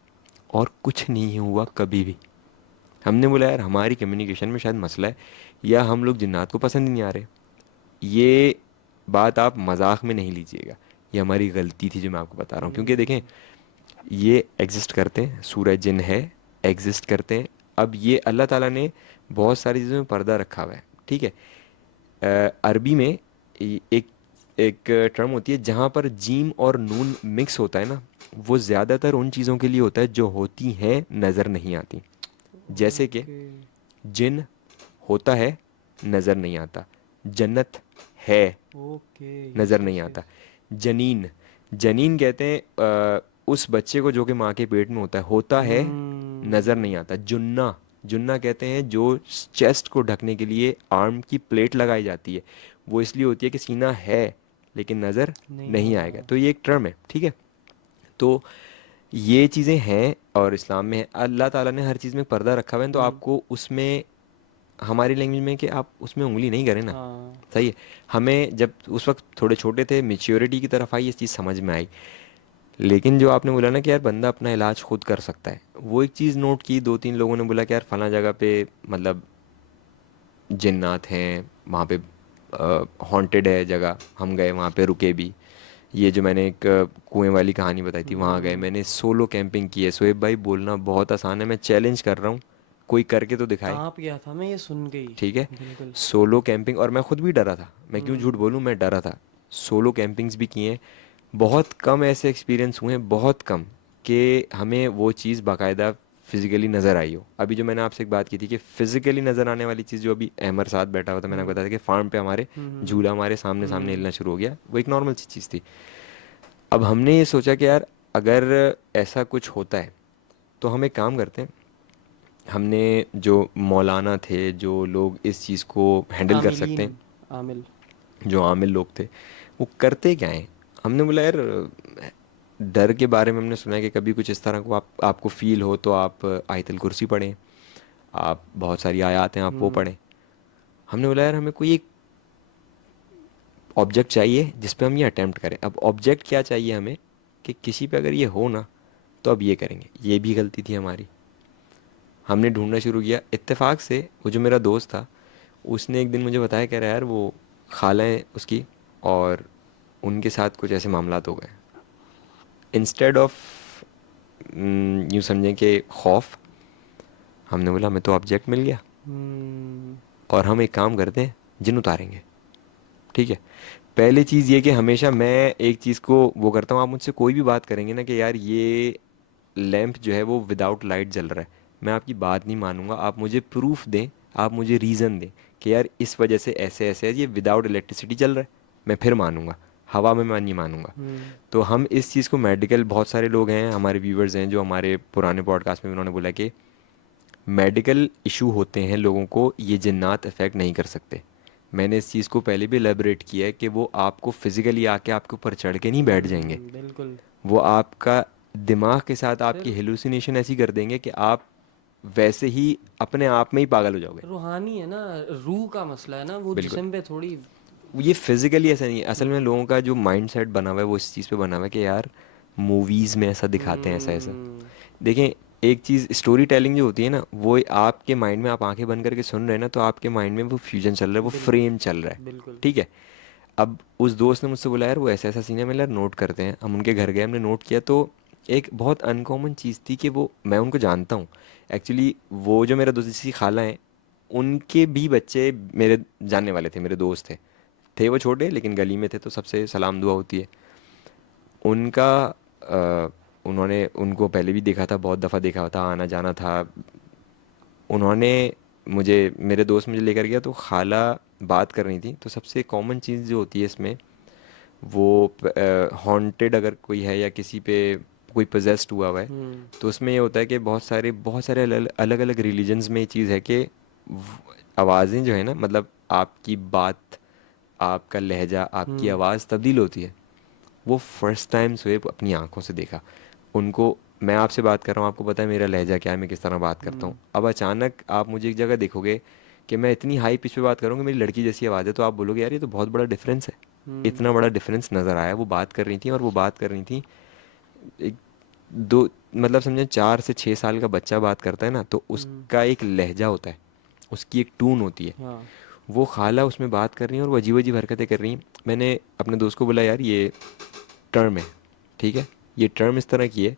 और कुछ नहीं हुआ कभी भी। हमने बोला यार हमारी कम्युनिकेशन में शायद मसला है, या हम लोग जिन्नात को पसंद ही नहीं आ रहे। ये बात आप मजाक में नहीं लीजिएगा, ये हमारी गलती थी जो मैं आपको बता रहा हूँ, क्योंकि देखें ये एग्जिस्ट करते हैं, सूरज जिन है, एग्जिस्ट करते हैं। अब ये अल्लाह ताला ने बहुत सारी चीज़ों में पर्दा रखा हुआ है, ठीक है। अरबी में एक एक टर्म होती है जहाँ पर जीम और नून मिक्स होता है ना, वो ज़्यादातर उन चीज़ों के लिए होता है जो होती हैं नज़र नहीं आती। जैसे कि ओके। जिन होता है, नज़र नहीं आता। जन्नत है, ओके, नज़र यस नहीं यस आता। यस। जनीन, जनीन कहते हैं उस बच्चे को जो कि माँ के पेट में होता है, नज़र नहीं हम्म। आता। जुन्ना, जुन्ना कहते हैं जो चेस्ट को ढकने के लिए आर्म की प्लेट लगाई जाती है, वो इसलिए होती है कि सीना है लेकिन नज़र नहीं नहीं आ आएगा। रहा। तो ये एक टर्म है, ठीक है। तो ये चीज़ें हैं और इस्लाम में है, अल्लाह ताला ने हर चीज़ में पर्दा रखा हुआ है, तो हम्म। आपको उसमें, हमारी लैंग्वेज में, कि आप उसमें उंगली नहीं करें ना। हाँ। सही है। हमें जब उस वक्त थोड़े छोटे थे, मेच्योरिटी की तरफ आई, ये चीज़ समझ में आई। लेकिन जो आपने बोला ना कि यार बंदा अपना इलाज खुद कर सकता है, वो एक चीज़ नोट की, दो तीन लोगों ने बोला कि यार फला जगह पे मतलब जिन्नात हैं, वहाँ पे हॉन्टेड है जगह, हम गए वहाँ पे, रुके भी। ये जो मैंने एक कुएं वाली कहानी बताई थी, वहाँ गए, हम्म। मैंने सोलो कैंपिंग की है। सोएब भाई, बोलना बहुत आसान है, मैं चैलेंज कर रहा हूँ, कोई करके तो दिखाए। कांप गया था मैं ये सुन के ही। ठीक है। बिल्कुल। सोलो कैंपिंग, और मैं खुद भी डरा था, मैं क्यों झूठ हम्म। बोलूँ, मैं डरा था। सोलो कैंपिंग्स भी किए हैं। बहुत कम ऐसे एक्सपीरियंस हुए हैं, बहुत कम, कि हमें वो चीज़ बाकायदा फिजिकली नज़र आई हो। अभी जो मैंने आपसे एक बात की थी कि फिजिकली नज़र आने वाली चीज़, जो अभी अहमर साथ बैठा हुआ था, मैंने आपको हम्म। बताया था कि फार्म पे हमारे हम्म। झूला हमारे सामने सामने हम्म। हिलना शुरू हो गया, वो एक नॉर्मल सी चीज़ थी। अब हमने ये सोचा कि यार अगर ऐसा कुछ होता है तो हम एक काम करते हैं। हमने, जो मौलाना थे, जो लोग इस चीज़ को हैंडल कर सकते आमिलीन। हैं, आमिल। जो आमिल लोग थे, वो करते क्या हैं। हमने बोला यार, डर के बारे में हमने सुना है कि कभी कुछ इस तरह को आपको फील हो तो आप आयतल कुर्सी पढ़ें, आप बहुत सारी आयत हैं, आप वो हम्म। पढ़ें। हमने बोला यार हमें कोई एक ऑब्जेक्ट चाहिए जिस पे हम ये अटेम्प्ट करें। अब ऑब्जेक्ट क्या चाहिए हमें, कि किसी पे अगर ये हो ना तो अब ये करेंगे। ये भी गलती थी हमारी। हमने ढूंढना शुरू किया, इत्तेफाक से वो जो मेरा दोस्त था, उसने एक दिन मुझे बताया, कह रहा है यार वो खाला है उसकी, और उनके साथ कुछ ऐसे मामलात हो गए। इंस्टेड ऑफ, यूँ समझें कि खौफ, हमने बोला हमें तो ऑब्जेक्ट मिल गया, हम्म। और हम एक काम करते हैं, जिन उतारेंगे। ठीक है। पहली चीज़ ये कि हमेशा मैं एक चीज़ को वो करता हूँ, आप मुझसे कोई भी बात करेंगे ना कि यार ये लैंप जो है वो विदाउट लाइट जल रहा है, मैं आपकी बात नहीं मानूंगा। आप मुझे प्रूफ दें, आप मुझे रीज़न दें कि यार इस वजह से ऐसे ऐसे है, ये विदाउट इलेक्ट्रिसिटी चल रहा है, मैं फिर मानूंगा। हवा में मैं नहीं मानूंगा। हम्म। तो हम इस चीज़ को मेडिकल, बहुत सारे लोग हैं हमारे व्यूवर्स हैं जो हमारे पुराने पॉडकास्ट में भी उन्होंने बोला कि मेडिकल इशू होते हैं लोगों को, ये जिन्नात अफेक्ट नहीं कर सकते। मैंने इस चीज़ को पहले भी एलेबरेट किया है कि वो आपको फिजिकली आके आपके ऊपर चढ़ के नहीं बैठ जाएंगे, बिल्कुल। वो आपका दिमाग के साथ आपकी फिर हेलुसिनेशन ऐसी कर देंगे कि आप वैसे ही अपने आप में ही पागल हो जाओगे। रूहानी है ना, रूह का मसला है ना, वो बिल्कुल। जिस्म पे थोड़ी। ये फिजिकली ऐसा नहीं है, असल में हम्म। लोगों का जो माइंड सेट बना हुआ है वो इस चीज़ पे बना हुआ है कि यार मूवीज़ में ऐसा दिखाते हैं, ऐसा ऐसा। हम्म। देखें, एक चीज़ स्टोरी टेलिंग जो होती है ना, वो आपके माइंड में, आप आंखें बंद करके सुन रहे हैं ना, तो आपके माइंड में वो फ्यूजन चल रहा है, वो बिल्कुल। फ्रेम चल रहा है। बिल्कुल। ठीक है। अब उस दोस्त ने मुझसे बोला यार वो ऐसा ऐसा सीन है, मैं यार नोट करते हैं। हम उनके घर गए, हमने नोट किया, तो एक बहुत अनकॉमन चीज़ थी कि वो, मैं उनको जानता हूँ एक्चुअली, वो जो मेरा दोस्त जिसकी खाला है, उनके भी बच्चे मेरे जानने वाले थे, मेरे दोस्त थे वो छोटे लेकिन गली में थे, तो सबसे सलाम दुआ होती है उनका। उन्होंने उनको पहले भी देखा था, बहुत दफ़ा देखा था, आना जाना था। उन्होंने मुझे, मेरे दोस्त मुझे लेकर गया, तो खाला बात कर रही थी, तो सबसे कॉमन चीज़ जो होती है इसमें, वो हॉन्टेड अगर कोई है या किसी पे कोई पोजेस्ड हुआ हुआ है, हम्म। तो उसमें ये होता है कि बहुत सारे अलग अलग रिलीजन्स में ये चीज़ है कि आवाज़ें जो है ना, मतलब आपकी बात, आपका लहजा, आपकी हम्म। आवाज़ तब्दील होती है। वो फर्स्ट टाइम सोएब अपनी आंखों से देखा उनको। मैं आपसे बात कर रहा हूँ, आपको पता है मेरा लहजा क्या है, मैं किस तरह बात करता हूँ। हम्म। अब अचानक आप मुझे एक जगह देखोगे कि मैं इतनी हाई पिच पे बात करूँगी, मेरी लड़की जैसी आवाज़ है, तो आप बोलोगे यार ये तो बहुत बड़ा डिफरेंस है। हम्म। इतना बड़ा डिफरेंस नज़र आया। वो बात कर रही थी, और वो बात कर रही थी एक, दो, मतलब समझे 4 से 6 साल का बच्चा बात करता है ना, तो हम्म। उसका एक लहजा होता है, उसकी एक टून होती है। हाँ। वो खाला उसमें बात कर रही हैं और वो अजीब अजीब हरकतें कर रही हैं। मैंने अपने दोस्त को बोला यार ये टर्म है, ठीक है, ये टर्म इस तरह की है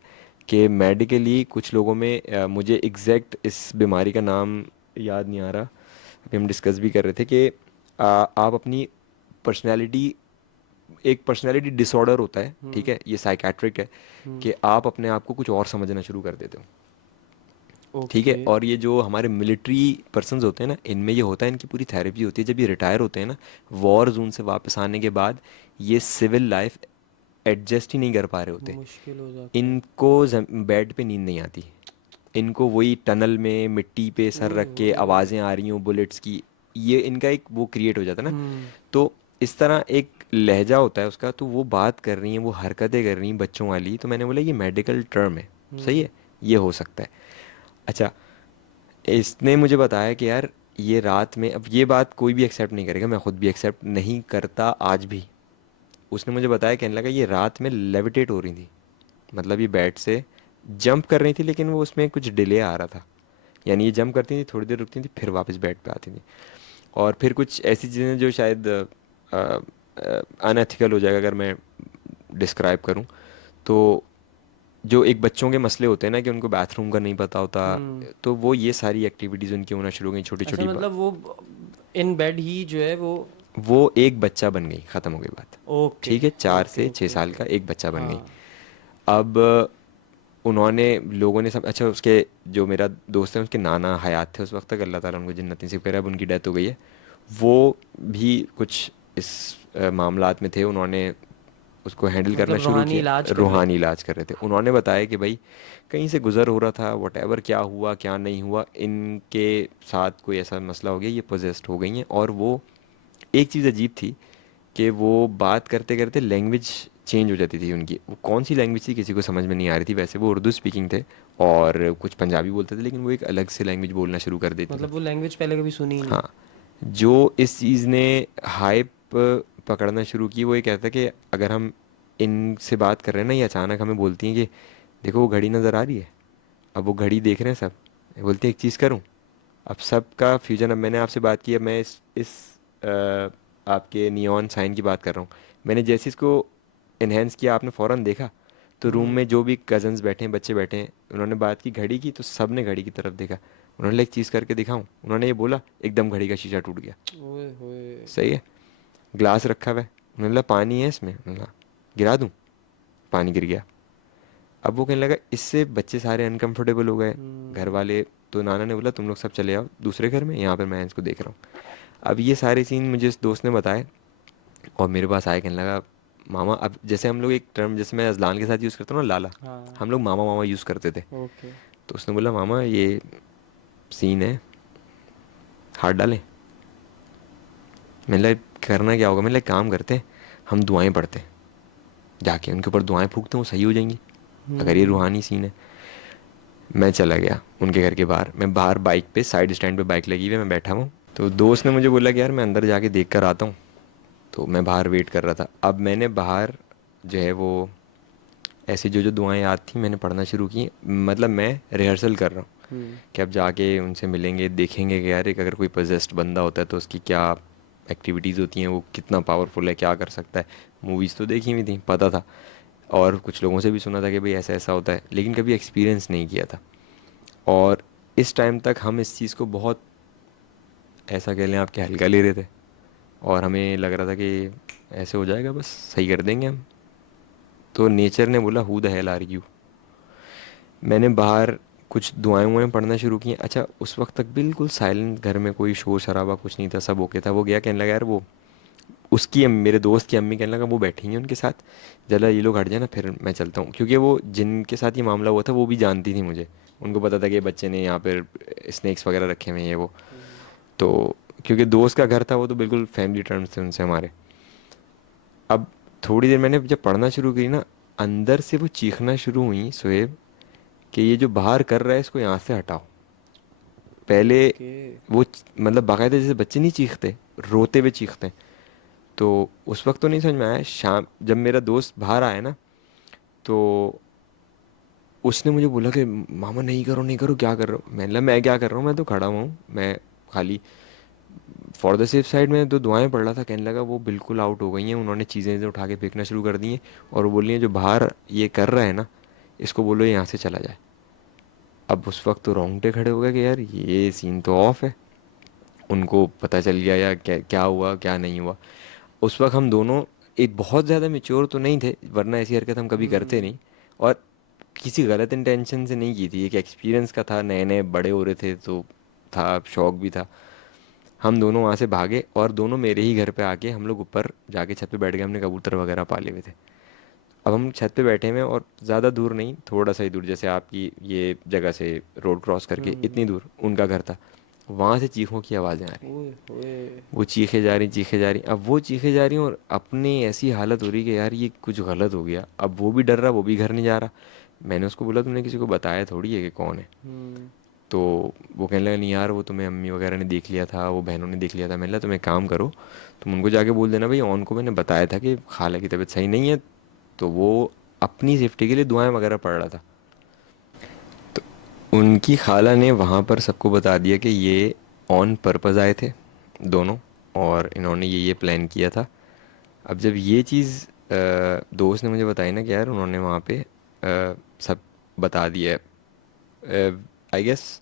कि मेडिकली कुछ लोगों में, मुझे एग्जैक्ट इस बीमारी का नाम याद नहीं आ रहा, अभी हम डिस्कस भी कर रहे थे कि आप अपनी पर्सनैलिटी, एक पर्सनैलिटी डिसऑर्डर होता है, ठीक हम्म। है, ये साइकेट्रिक है, हम्म। कि आप अपने आप को कुछ और समझना शुरू कर देते हो। ठीक है। ओके। और ये जो हमारे मिलिट्री पर्सन्स होते हैं ना, इनमें ये होता है, इनकी पूरी थेरेपी होती है, जब ये रिटायर होते हैं ना वॉर जोन से वापस आने के बाद, ये सिविल लाइफ एडजस्ट ही नहीं कर पा रहे होते। मुश्किल हो जाता है। इनको बेड पे नींद नहीं आती, इनको वही टनल में मिट्टी पे सर ओए रख के होए। आवाज़ें आ रही हूँ बुलेट्स की, ये इनका एक वो क्रिएट हो जाता है ना। हम्म। तो इस तरह एक लहजा होता है उसका, तो वो बात कर रही हैं, वो हरकतें कर रही हैं बच्चों वाली, तो मैंने बोला ये मेडिकल टर्म है, सही हम्म। है, ये हो सकता है। अच्छा, इसने मुझे बताया कि यार ये रात में, अब ये बात कोई भी एक्सेप्ट नहीं करेगा, मैं खुद भी एक्सेप्ट नहीं करता आज भी। उसने मुझे बताया, कहने लगा ये रात में लेविटेट हो रही थी, मतलब ये बेड से जंप कर रही थी, लेकिन वो उसमें कुछ डिले आ रहा था। यानी ये जंप करती थी, थोड़ी देर रुकती थी, फिर वापस बेड पे आती थी। और फिर कुछ ऐसी चीज़ें जो शायद अनएथिकल हो जाएगा अगर मैं डिस्क्राइब करूं, तो जो एक बच्चों के मसले होते हैं ना कि उनको बाथरूम का नहीं पता होता, हम्म। तो वो ये सारी एक्टिविटीज़ उनकी होना शुरू हो गई, छोटी अच्छा, छोटी। मतलब वो इन बेड ही जो है वो। वो एक बच्चा बन गई, ख़त्म हो गई बात। ओके ठीक है, चार ओके से छः ओके साल ओके। का एक बच्चा बन गई। हाँ। अब उन्होंने, लोगों ने सब, अच्छा उसके जो मेरा दोस्त है उसके नाना हयात थे उस वक्त तक, अल्लाह ताला उनको जन्नत नसीब करे, अब उनकी डेथ हो गई है। वो भी कुछ इस मामलात में थे, उन्होंने उसको हैंडल करना मतलब शुरू रूहानी इलाज किया, कर रहे थे। रूहानी इलाज कर रहे थे। उन्होंने बताया कि भाई कहीं से गुजर हो रहा था, वटेवर, क्या हुआ क्या नहीं हुआ, इनके साथ कोई ऐसा मसला हो गया, ये पोजेस्ड हो गई हैं। और वो एक चीज़ अजीब थी कि वो बात करते करते लैंग्वेज चेंज हो जाती थी उनकी। वो कौन सी लैंग्वेज थी किसी को समझ में नहीं आ रही थी, वैसे वो उर्दू स्पीकिंग थे और कुछ पंजाबी बोलते थे, लेकिन वो एक अलग से लैंग्वेज बोलना शुरू कर देती थी। मतलब वो लैंग्वेज पहले कभी सुनी ही नहीं। हाँ, जो इस चीज़ ने हाइप पकड़ना शुरू की, वो ये कहता है कि अगर हम इनसे बात कर रहे हैं ना, ये अचानक हमें बोलती हैं कि देखो वो घड़ी नज़र आ रही है। अब वो घड़ी देख रहे हैं सब, ये बोलती है एक चीज़ करूं, अब सबका फ्यूजन, अब मैंने आपसे बात की, अब मैं इस आपके नियॉन साइन की बात कर रहा हूँ। मैंने जैसे इसको इन्हेंस किया, आपने फ़ौरन देखा, तो रूम हम्म। में जो भी कजन्स बैठे हैं, बच्चे बैठे हैं, उन्होंने बात की घड़ी की, तो सब ने घड़ी की तरफ देखा। उन्होंने बोला, एक चीज़ करके दिखाऊं, उन्होंने ये बोला, एकदम घड़ी का शीशा टूट गया। ओए होए। सही है, ग्लास रखा हुआ है, उन्होंने बोला पानी है इसमें, उन्होंने बोला गिरा दूं, पानी गिर गया। अब वो कहने लगा, इससे बच्चे सारे अनकंफर्टेबल हो गए, घर हम्म। वाले, तो नाना ने बोला तुम लोग सब चले जाओ दूसरे घर में, यहाँ पर मैं इसको देख रहा हूँ। अब ये सारे सीन मुझे इस दोस्त ने बताए, और मेरे पास आया, कहने लगा मामा, अब जैसे हम लोग एक टर्म, जैसे मैं अजलान के साथ यूज़ करता हूँ ना, लाला, हाँ। हम लोग मामा मामा यूज़ करते थे। ओके। तो उसने बोला मामा ये सीन है, हाथ डालें। मैंने बोला करना क्या होगा, मैंने बोला एक काम करते हैं, हम दुआएं पढ़ते हैं, जाके उनके ऊपर दुआएं फूकते हैं, वो सही हो जाएंगी, अगर ये हम्म। रूहानी सीन है। मैं चला गया उनके घर के बाहर, मैं बाहर बाइक पे, साइड स्टैंड पे बाइक लगी हुई है, मैं बैठा हूँ। तो दोस्त ने मुझे बोला कि यार मैं अंदर जाके देख कर आता हूँ। तो मैं बाहर वेट कर रहा था। अब मैंने बाहर जो है वो ऐसी जो जो दुआएं याद थी मैंने पढ़ना शुरू की, मतलब मैं रिहर्सल कर रहा हूँ हम्म। कि अब जाके उनसे मिलेंगे, देखेंगे कि यार एक अगर कोई पोजेस्ड बंदा होता है तो उसकी क्या एक्टिविटीज़ होती हैं, वो कितना पावरफुल है, क्या कर सकता है। मूवीज़ तो देखी हुई थी, पता था, और कुछ लोगों से भी सुना था कि भाई ऐसा ऐसा होता है, लेकिन कभी एक्सपीरियंस नहीं किया था। और इस टाइम तक हम इस चीज़ को बहुत, ऐसा कह लें आपके, हल्का ले रहे थे, और हमें लग रहा था कि ऐसे हो जाएगा, बस सही कर देंगे हम। तो नेचर ने बोला who the hell are you. मैंने बाहर कुछ दुआएं वुआएं पढ़ना शुरू की। अच्छा, उस वक्त तक बिल्कुल साइलेंट, घर में कोई शोर शराबा कुछ नहीं था, सब ओके था। वो गया, कहने लगा यार वो उसकी मेरे दोस्त की अम्मी, कहने लगा वो बैठी हैं उनके साथ, जरा ये लोग हट जाए ना, फिर मैं चलता हूँ। क्योंकि वो जिनके साथ ये मामला हुआ था वो भी जानती थी मुझे, उनको पता था कि ये बच्चे ने यहाँ पर स्नैक्स वगैरह रखे हुए हैं, ये वो। तो क्योंकि दोस्त का घर था, वो तो बिल्कुल फैमिली टर्म्स थे उनसे हमारे। अब थोड़ी देर मैंने जब पढ़ना शुरू की ना, अंदर से वो चीखना शुरू हुई सोएब, कि ये जो बाहर कर रहा है इसको यहाँ से हटाओ। पहले ओके। वो मतलब बाकायदा जैसे बच्चे नहीं चीखते, रोते हुए चीखते हैं। तो उस वक्त तो नहीं समझ में आया, शाम जब मेरा दोस्त बाहर आया ना, तो उसने मुझे बोला कि मामा नहीं करो नहीं करो, क्या कर रहे हो। मैंने बोला मैं क्या कर रहा हूँ, मैं तो खड़ा हुआ हूँ, मैं खाली फॉर द सेफ साइड में तो दुआएं पढ़ रहा था। कहने लगा वो बिल्कुल आउट हो गई हैं, उन्होंने चीज़ें उठा के फेंकना शुरू कर दी हैं, और वो बोली हैं जो बाहर ये कर रहा है ना, इसको बोलो यहाँ से चला जाए। अब उस वक्त तो रोंगटे खड़े हो गए कि यार ये सीन तो ऑफ है, उनको पता चल गया या क्या क्या हुआ क्या नहीं हुआ। उस वक्त हम दोनों एक बहुत ज़्यादा मेच्योर तो नहीं थे, वरना ऐसी हरकत हम कभी करते हम्म। नहीं, और किसी गलत इंटेंशन से नहीं की थी, एक एक्सपीरियंस का था, नए नए बड़े हो रहे थे तो था, शौक भी था। हम दोनों वहाँ से भागे, और दोनों मेरे ही घर पे आके हम लोग ऊपर जाके छत पे बैठ गए, हमने कबूतर वगैरह पाले हुए थे। अब हम छत पे बैठे हुए हैं और ज़्यादा दूर नहीं, थोड़ा सा ही दूर, जैसे आपकी ये जगह से रोड क्रॉस करके इतनी दूर उनका घर था। वहाँ से चीखों की आवाज़ें आ रही, ओए ओए। वो चीखे जा रही, चीखे जा रही, अब वो चीखे जा रही और अपने ऐसी हालत हो रही कि यार ये कुछ गलत हो गया। अब वो भी डर रहा, वो भी घर नहीं जा रहा। मैंने उसको बोला तुमने किसी को बताया थोड़ी है कि कौन है? हम्म। तो वो कहने लगा नहीं यार, वो तुम्हें अम्मी वगैरह ने देख लिया था, वो बहनों ने देख लिया था। मैंने कहा तुम एक काम करो, तुम उनको जाके बोल देना भाई ऑन को मैंने बताया था कि खाला की तबीयत सही नहीं है। तो वो अपनी सेफ्टी के लिए दुआएं वगैरह पढ़ रहा था। तो उनकी खाला ने वहाँ पर सबको बता दिया कि ये ऑन पर्पज़ आए थे दोनों, और इन्होंने ये प्लान किया था। अब जब ये चीज़ दोस्त ने मुझे बताई ना कि यार उन्होंने वहाँ पे सब बता दिया है। आई गेस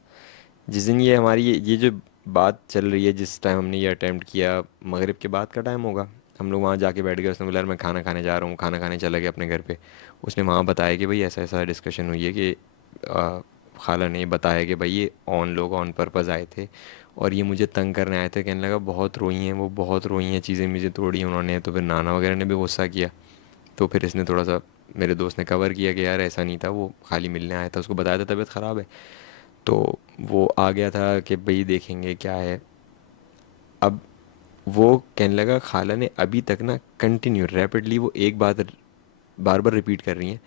जिस दिन ये हमारी ये जो बात चल रही है, जिस टाइम हमने ये अटेम्प्ट किया, मगरिब के बाद का टाइम होगा। हम लोग वहाँ जाके बैठ गए, उसने बोला यार मैं खाना खाने जा रहा हूँ, खाना खाने चला गया अपने घर पे। उसने वहाँ बताया कि भाई ऐसा ऐसा डिस्कशन हुई है कि खाला ने बताया कि भाई ये ऑन लोग ऑन पर्पज़ आए थे और ये मुझे तंग करने आए थे। कहने लगा बहुत रोई हैं वो, बहुत रोई हैं, चीज़ें मुझे तोड़ी हैं उन्होंने। तो फिर नाना वगैरह ने भी गुस्सा किया। तो फिर इसने थोड़ा सा, मेरे दोस्त ने कवर किया कि यार ऐसा नहीं था, वो खाली मिलने आया था, उसको बताया था तबीयत ख़राब है। तो वो आ गया था कि भाई देखेंगे क्या है। अब वो कहने लगा खाला ने अभी तक ना कंटिन्यू रैपिडली वो एक बात बार बार रिपीट कर रही हैं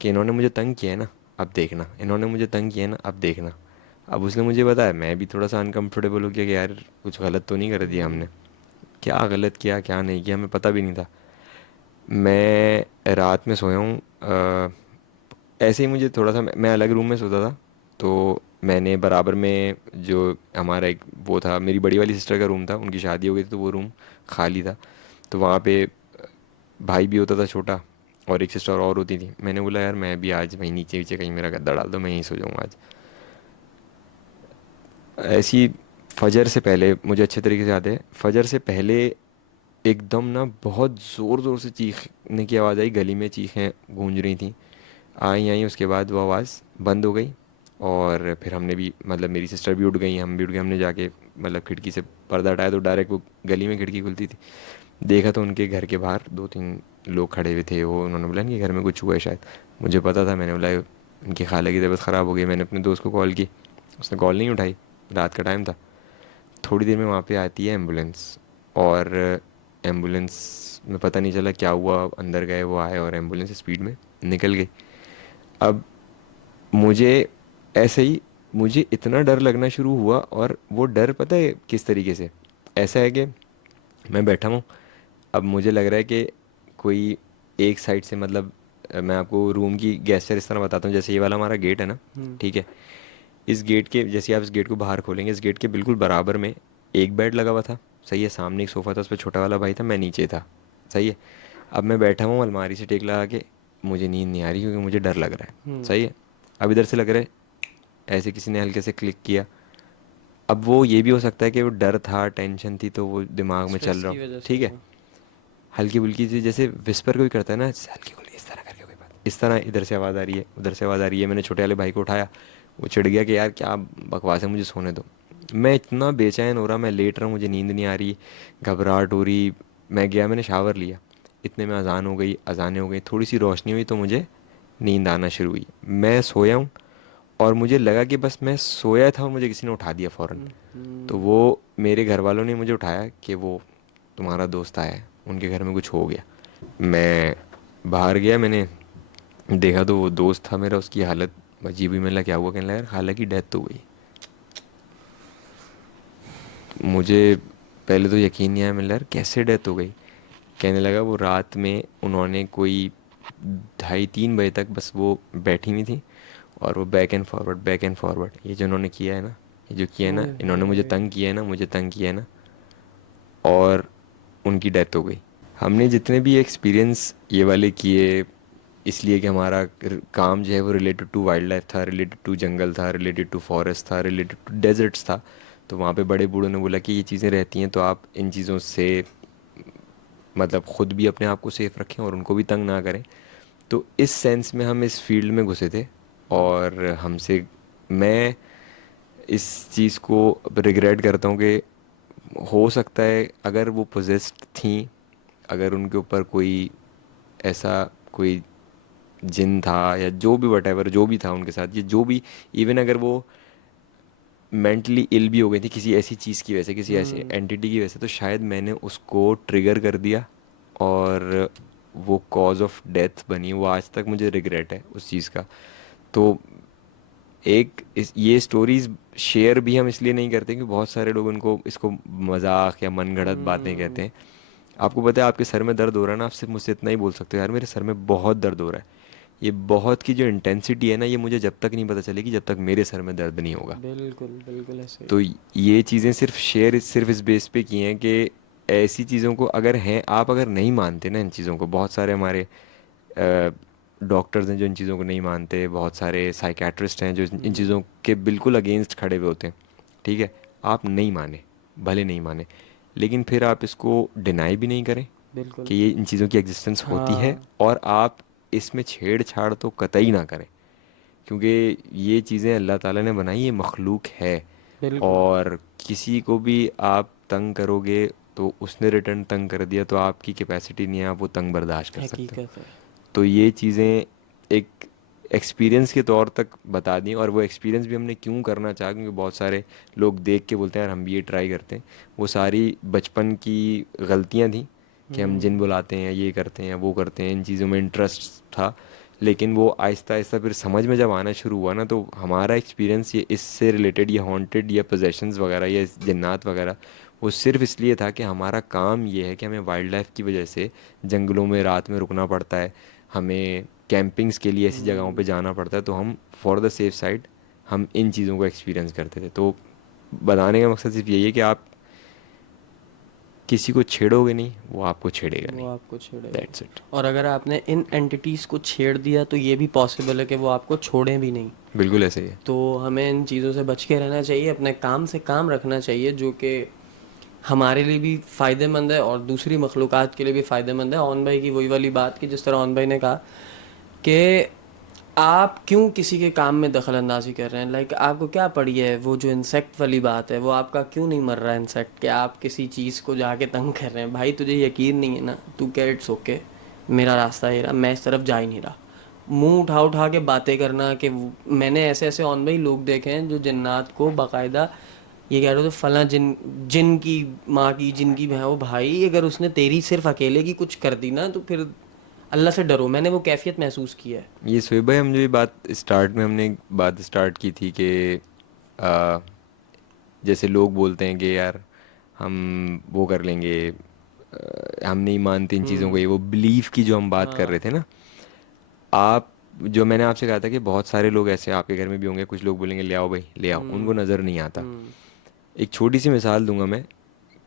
कि इन्होंने मुझे तंग किया है ना, अब देखना, इन्होंने मुझे तंग किया है ना, अब देखना। अब उसने मुझे बताया, मैं भी थोड़ा सा अनकंफर्टेबल हो गया कि यार कुछ गलत तो नहीं कर दिया हमने। क्या गलत किया क्या नहीं किया हमें पता भी नहीं था। मैं रात में सोया हूँ, ऐसे ही मुझे थोड़ा सा, मैं अलग रूम में सोता था। तो मैंने बराबर में जो हमारा एक वो था, मेरी बड़ी वाली सिस्टर का रूम था, उनकी शादी हो गई थी तो वो रूम खाली था। तो वहाँ पे भाई भी होता था छोटा, और एक सिस्टर और होती थी। मैंने बोला यार मैं भी आज वहीं नीचे नीचे कहीं मेरा गद्दा डाल दो, मैं यहीं सो जाऊँगा आज। ऐसी फजर से पहले मुझे अच्छे तरीके से याद है, फजर से पहले एकदम ना बहुत ज़ोर ज़ोर से चीखने की आवाज़ आई, गली में चीखें गूंज रही थी। आई आई उसके बाद वो आवाज़ बंद हो गई। और फिर हमने भी, मतलब मेरी सिस्टर भी उठ गई, हम भी उठ गए। हमने जाके मतलब खिड़की से पर्दा हटाया तो डायरेक्ट वो गली में खिड़की खुलती थी। देखा तो उनके घर के बाहर दो तीन लोग खड़े हुए थे। वो उन्होंने बोला इनके घर में कुछ हुआ है शायद। मुझे पता था, मैंने बोला उनकी खाला की तबीयत ख़राब हो गई। मैंने अपने दोस्त को कॉल की, उसने कॉल नहीं उठाई, रात का टाइम था। थोड़ी देर में वहाँ पे आती है एम्बुलेंस, और एम्बुलेंस में पता नहीं चला क्या हुआ, अंदर गए वो आए और एम्बुलेंस स्पीड में निकल गई। अब मुझे ऐसे ही, मुझे इतना डर लगना शुरू हुआ, और वो डर पता है किस तरीके से, ऐसा है कि मैं बैठा हूँ। अब मुझे लग रहा है कि कोई एक साइड से, मतलब मैं आपको रूम की गेस्चर इस तरह बताता हूँ, जैसे ये वाला हमारा गेट है ना, ठीक है। इस गेट के जैसे आप इस गेट को बाहर खोलेंगे, इस गेट के बिल्कुल बराबर में एक बेड लगा हुआ था, सही है। सामने एक सोफ़ा था, उस पर छोटा वाला भाई था, मैं नीचे था, सही है। अब मैं बैठा हूँ अलमारी से टेक लगा के, मुझे नींद नहीं आ रही क्योंकि मुझे डर लग रहा है, सही है। अब इधर से लग रहा है ऐसे किसी ने हल्के से क्लिक किया। अब वो ये भी हो सकता है कि वो डर था, टेंशन थी, तो वो दिमाग में चल स्ट्रेस रहा की हो, वजह से ठीक है। वो। हल्की फुल्की सी जैसे विस्पर कोई करता है ना, हल्की फुल्की इस तरह करके कोई बात, इस तरह इधर से आवाज़ आ रही है, उधर से आवाज़ आ रही है। मैंने छोटे वाले भाई को उठाया, वो चिढ़ गया कि यार क्या बकवास है, मुझे सोने दो। मैं इतना बेचैन हो रहा, मैं लेट रहा हूँ, मुझे नींद नहीं आ रही, घबराहट हो रही। मैं गया, मैंने शावर लिया, इतने में अजान हो गई, अजानें हो गई, थोड़ी सी रोशनी हुई तो मुझे नींद आना शुरू हुई। मैं सोया हूँ और मुझे लगा कि बस मैं सोया था और मुझे किसी ने उठा दिया फ़ौरन। तो वो मेरे घर वालों ने मुझे उठाया कि वो तुम्हारा दोस्त आया है, उनके घर में कुछ हो गया। मैं बाहर गया, मैंने देखा तो वो दोस्त था मेरा, उसकी हालत अजीब हुई। मैंने कहा क्या हुआ? कहने लगा यार खाला की डेथ हो गई। मुझे पहले तो यकीन नहीं आया। मैंने कहा यार कैसे डेथ हो गई? कहने लगा वो रात में उन्होंने कोई 2:30-3 बजे तक बस वो बैठी हुई थी, और वो बैक एंड फॉरवर्ड ये जो उन्होंने किया है ना, ये जो किया है ना, ओए इन्होंने मुझे होए। तंग किया है ना, मुझे तंग किया है ना, और उनकी डेथ हो गई। हमने जितने भी एक्सपीरियंस ये वाले किए, इसलिए कि हमारा काम जो है वो रिलेटेड टू वाइल्ड लाइफ था, रिलेटेड टू जंगल था, रिलेटेड टू फॉरेस्ट था, रिलेटेड टू डेजर्ट्स था। तो वहाँ पे बड़े बूढ़ों ने बोला कि ये चीज़ें रहती हैं तो आप इन चीज़ों से मतलब ख़ुद भी अपने आप को सेफ रखें और उनको भी तंग ना करें। तो इस सेंस में हम इस फील्ड में घुसे थे। और हमसे, मैं इस चीज़ को रिग्रेट करता हूँ कि हो सकता है अगर वो पोजेस्ड थी, अगर उनके ऊपर कोई ऐसा कोई जिन था या जो भी वटेवर जो भी था उनके साथ, ये जो भी, इवन अगर वो मेंटली इल भी हो गई थी किसी ऐसी चीज़ की वजह से, किसी ऐसी हम्म। एंटिटी की वजह से, तो शायद मैंने उसको ट्रिगर कर दिया और वो कॉज ऑफ डेथ बनी। वो आज तक मुझे रिग्रेट है उस चीज़ का। तो ये स्टोरीज शेयर भी हम इसलिए नहीं करते कि बहुत सारे लोग उनको इसको मजाक या मनगढ़ंत बातें कहते हम्म। हैं। आपको पता है आपके सर में दर्द हो रहा है ना, आप सिर्फ मुझसे इतना ही बोल सकते हो, यार मेरे सर में बहुत दर्द हो रहा है। ये बहुत की जो इंटेंसिटी है ना, ये मुझे जब तक नहीं पता चलेगी जब तक मेरे सर में दर्द नहीं होगा। बिल्कुल बिल्कुल ऐसे ही। तो ये चीज़ें सिर्फ शेयर सिर्फ इस बेस पे की हैं कि ऐसी चीज़ों को अगर हैं, आप अगर नहीं मानते ना इन चीज़ों को, बहुत सारे हमारे डॉक्टर्स हैं जो इन चीज़ों को नहीं मानते, बहुत सारे साइकेट्रिस्ट हैं जो इन हम्म। चीज़ों के बिल्कुल अगेंस्ट खड़े हुए होते हैं। ठीक है, आप नहीं माने, भले नहीं माने, लेकिन फिर आप इसको डिनाई भी नहीं करें बिल्कुल। कि ये इन चीज़ों की एग्जिस्टेंस होती है, हाँ। और आप इसमें छेड़छाड़ तो कतई ना करें, क्योंकि ये चीज़ें अल्लाह ताला ने बनाई, ये मखलूक है। बिल्कुल। और किसी को भी आप तंग करोगे तो उसने रिटर्न तंग कर दिया, तो आपकी कैपेसिटी नहीं है आप वो तंग बर्दाश्त कर सकते हो। हकीकत है। तो ये चीज़ें एक एक्सपीरियंस के तौर तक बता दी, और वो एक्सपीरियंस भी हमने क्यों करना चाहा, क्योंकि बहुत सारे लोग देख के बोलते हैं यार हम भी ये ट्राई करते हैं। वो सारी बचपन की गलतियां थी कि हम जिन हम्म। बुलाते हैं, ये करते हैं, वो करते हैं, इन चीज़ों में इंटरेस्ट था। लेकिन वो आहिस्ता आहिस्ता फिर समझ में जब आना शुरू हुआ ना, तो हमारा एक्सपीरियंस ये इससे रिलेटेड, ये हॉन्टेड या पोजेशंस वगैरह या जन्नात वगैरह, वो सिर्फ इसलिए था कि हमारा काम ये है कि हमें वाइल्ड लाइफ की वजह से जंगलों में रात में रुकना पड़ता है, हमें कैंपिंग्स के लिए ऐसी जगहों पे हम्म। जाना पड़ता है, तो हम फॉर द सेफ साइड हम इन चीज़ों को एक्सपीरियंस करते थे। तो बताने का मकसद सिर्फ यही है कि आप किसी को छेड़ोगे नहीं, वो आपको छेड़ेगा वो नहीं। आपको छेड़ेगा। That's it. और अगर आपने इन एंटिटीज़ को छेड़ दिया तो ये भी पॉसिबल है कि वो आपको छोड़ें भी नहीं। बिल्कुल ऐसे ही है। तो हमें इन चीज़ों से बच के रहना चाहिए, अपने काम से काम रखना चाहिए, जो कि हमारे लिए भी फ़ायदेमंद है और दूसरी मखलूक़ात के लिए भी फ़ायदेमंद है। ऑन भाई की वही वाली बात कि जिस तरह ऑन भाई ने कहा कि आप क्यों किसी के काम में दखल अंदाजी कर रहे हैं। लाइक आपको क्या पड़ी है, वो जो इंसेक्ट वाली बात है, वो आपका क्यों नहीं मर रहा है इंसेक्ट, कि आप किसी चीज़ को जाके तंग कर रहे हैं। भाई तुझे यकीन नहीं है ना, तू क्या, इट्स ओके, मेरा रास्ता ये रहा, मैं इस तरफ जा ही नहीं रहा। मुंह उठा उठा के बातें करना कि मैंने ऐसे ऐसे ऑन भाई लोग देखे हैं जो जन्नात को बाकायदा ये कह रहे हो तो फला जिन, जिन की माँ की, जिन की बहन, वो भाई अगर उसने तेरी सिर्फ अकेले की कुछ कर दी ना तो फिर अल्लाह से डरो। मैंने वो कैफियत महसूस की है। ये शोएब भाई, हम जो ये बात स्टार्ट में हमने एक बात स्टार्ट की थी कि आ, जैसे लोग बोलते हैं कि यार हम वो कर लेंगे, हम नहीं मानते इन चीज़ों को, हम्म। ये वो बिलीफ की जो हम बात कर रहे हाँ। थे ना, आप, जो मैंने आपसे कहा था कि बहुत सारे लोग ऐसे आपके घर में भी होंगे, कुछ लोग बोलेंगे ले आओ भाई ले आओ, उनको हम्म। नज़र नहीं आता। हम्म। एक छोटी सी मिसाल दूंगा मैं